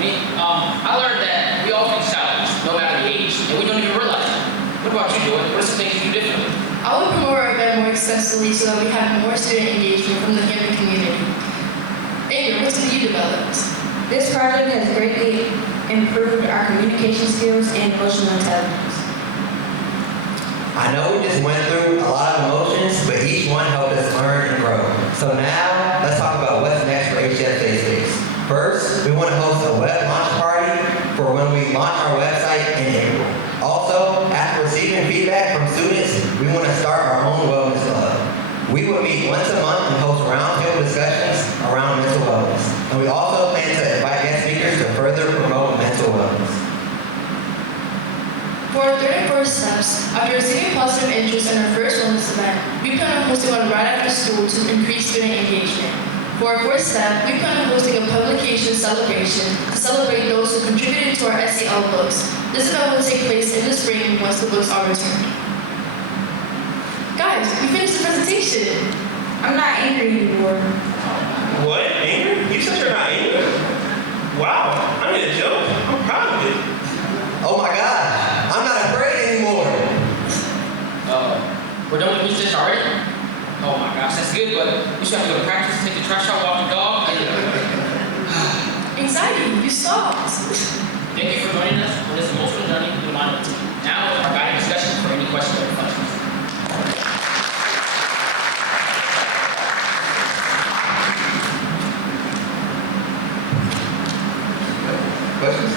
Me, I learned that we all face challenges, no matter the age, and we don't even realize it. What about you, Joy? What are some things you do differently? I would promote our event more extensively so that we have more student engagement from the Hampton community. Ingrid, what have you developed? This project has greatly improved our communication skills and emotional intelligence. I know we just went through a lot of emotions, but each one helped us learn and grow. So now, let's talk about what's next for HCS Safe Space. First, we want to host a web launch party for when we launch our website in April. Also, after receiving feedback from students, we want to start our own wellness club. We will meet once a month and host roundtable discussions around mental wellness. And we also plan to invite guest speakers to further promote mental wellness. For our third and fourth steps, after receiving positive interest in our first wellness event, we plan on hosting one right after school to increase student engagement. For our fourth step, we plan on hosting a publication celebration to celebrate those who contributed to our SEL books. This event will take place in the spring once the books are returned. Guys, we finished the presentation. I'm not angry anymore. What? Angry? You said you're not angry? Wow, I made a joke. I'm proud of it. Oh my gosh, I'm not afraid anymore. We're done with the presentation already? Oh my gosh, that's good, but we should have to go to practice, take the trash out, walk the dog, and Anxiety, you stopped. thank you for joining us on this emotional journey through the mind of the team. Now, our guiding discussion for any questions or reflections. Questions?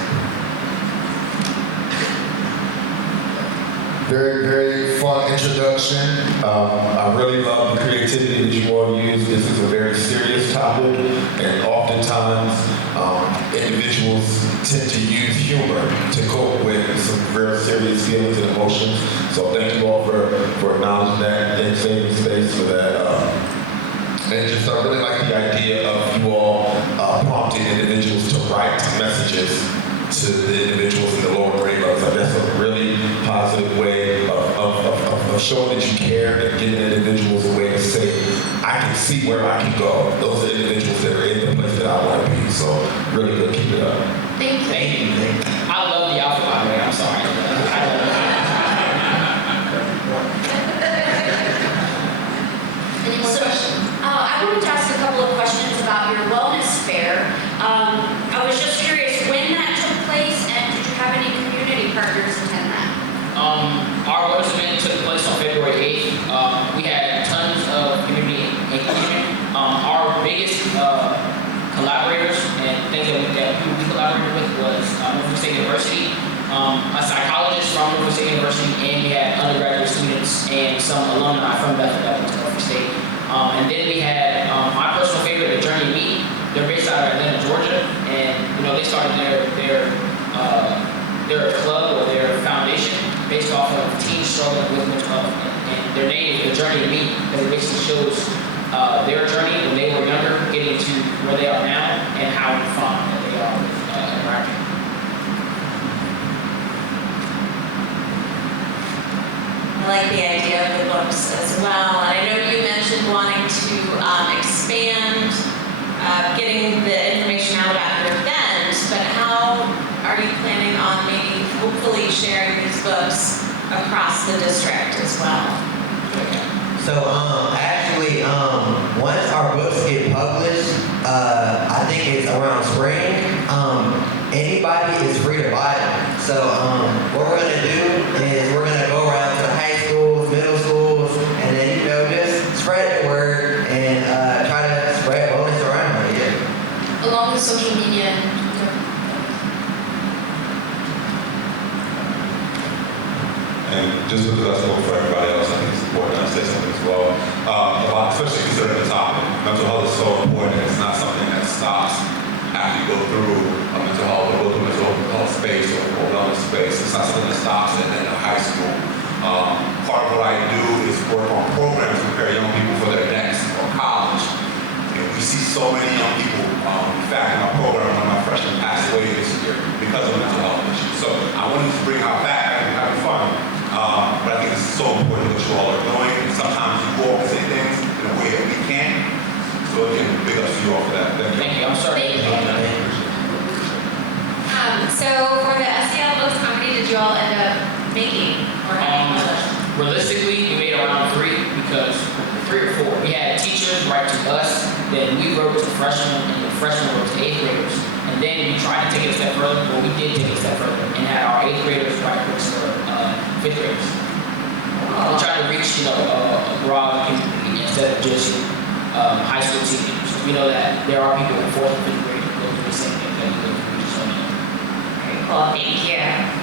Very, very fun introduction. I really love the creativity that you all use. This is a very serious topic, and oftentimes individuals tend to use humor to cope with some very serious feelings and emotions. So thank you all for acknowledging that and saving space for that. And just I really like the idea of you all prompting individuals to write messages to the individuals in the lower grade levels. Like that's a really positive way of showing that you care and giving individuals a way to say, I can see where I can go. Those are individuals that are in the place that I want to be. So really good, keep it up. Thank you. Thank you. I love the outfit, by the way. I'm sorry. Any more questions? I wanted to ask a couple of questions about your wellness fair. I was just curious when that took place, and did you have any community partners attend that? Our wellness event took place on February 8th. We had tons of community engagement. Our biggest collaborators and things that we collaborated with was Norfolk State University, a psychologist from Norfolk State University, and we had undergraduate students and some alumni from Bethel to Norfolk State. And then we had my personal favorite, the Journey Me. They're based out of Atlanta, Georgia, and they started their club or their foundation based off of teens struggling with mental health. And their name is the Journey Me, because it basically shows their journey when they were younger, getting to where they are now, and how fun that they are with interacting. I like the idea of the books as well. And I know you mentioned wanting to expand getting the information out about your event, but how are you planning on maybe hopefully sharing these books across the district as well? So actually, once our books get published, I think it's around spring, anybody is free to buy them. So what we're gonna do is we're gonna go around to the high schools, middle schools, and then just spread the word and try to spread wellness around here. Along with social media. And just because I spoke for everybody else, I think it's important I say something as well. About especially considering the topic, mental health is so important. It's not something that stops after you go through a mental health or go through mental health space or wellness space. It's not something that stops in high school. Part of what I do is work on programs to prepare young people for their next or college. And we see so many young people. In fact, in our program, one of my freshmen passed away this year because of mental health issues. So I wanted to bring out back and having fun. But I think it's so important what you all are doing. And sometimes you go and say things in a way that we can't. So again, big ups to you all for that. Thank you. Thank you. I'm sorry. Thank you. you all end up making or having with us? Realistically, we made around 3 because 3 or 4. We had teachers write to us, then we wrote to freshmen, and the freshmen wrote to 8th graders. And then we tried to take it a step further, but we did take it a step further and had our 8th graders write books for 5th graders. We're trying to reach, a broad community instead of just high school teenagers. We know that there are people in 4th and 5th grade who go through the same thing that we go through. Very cool, thank you.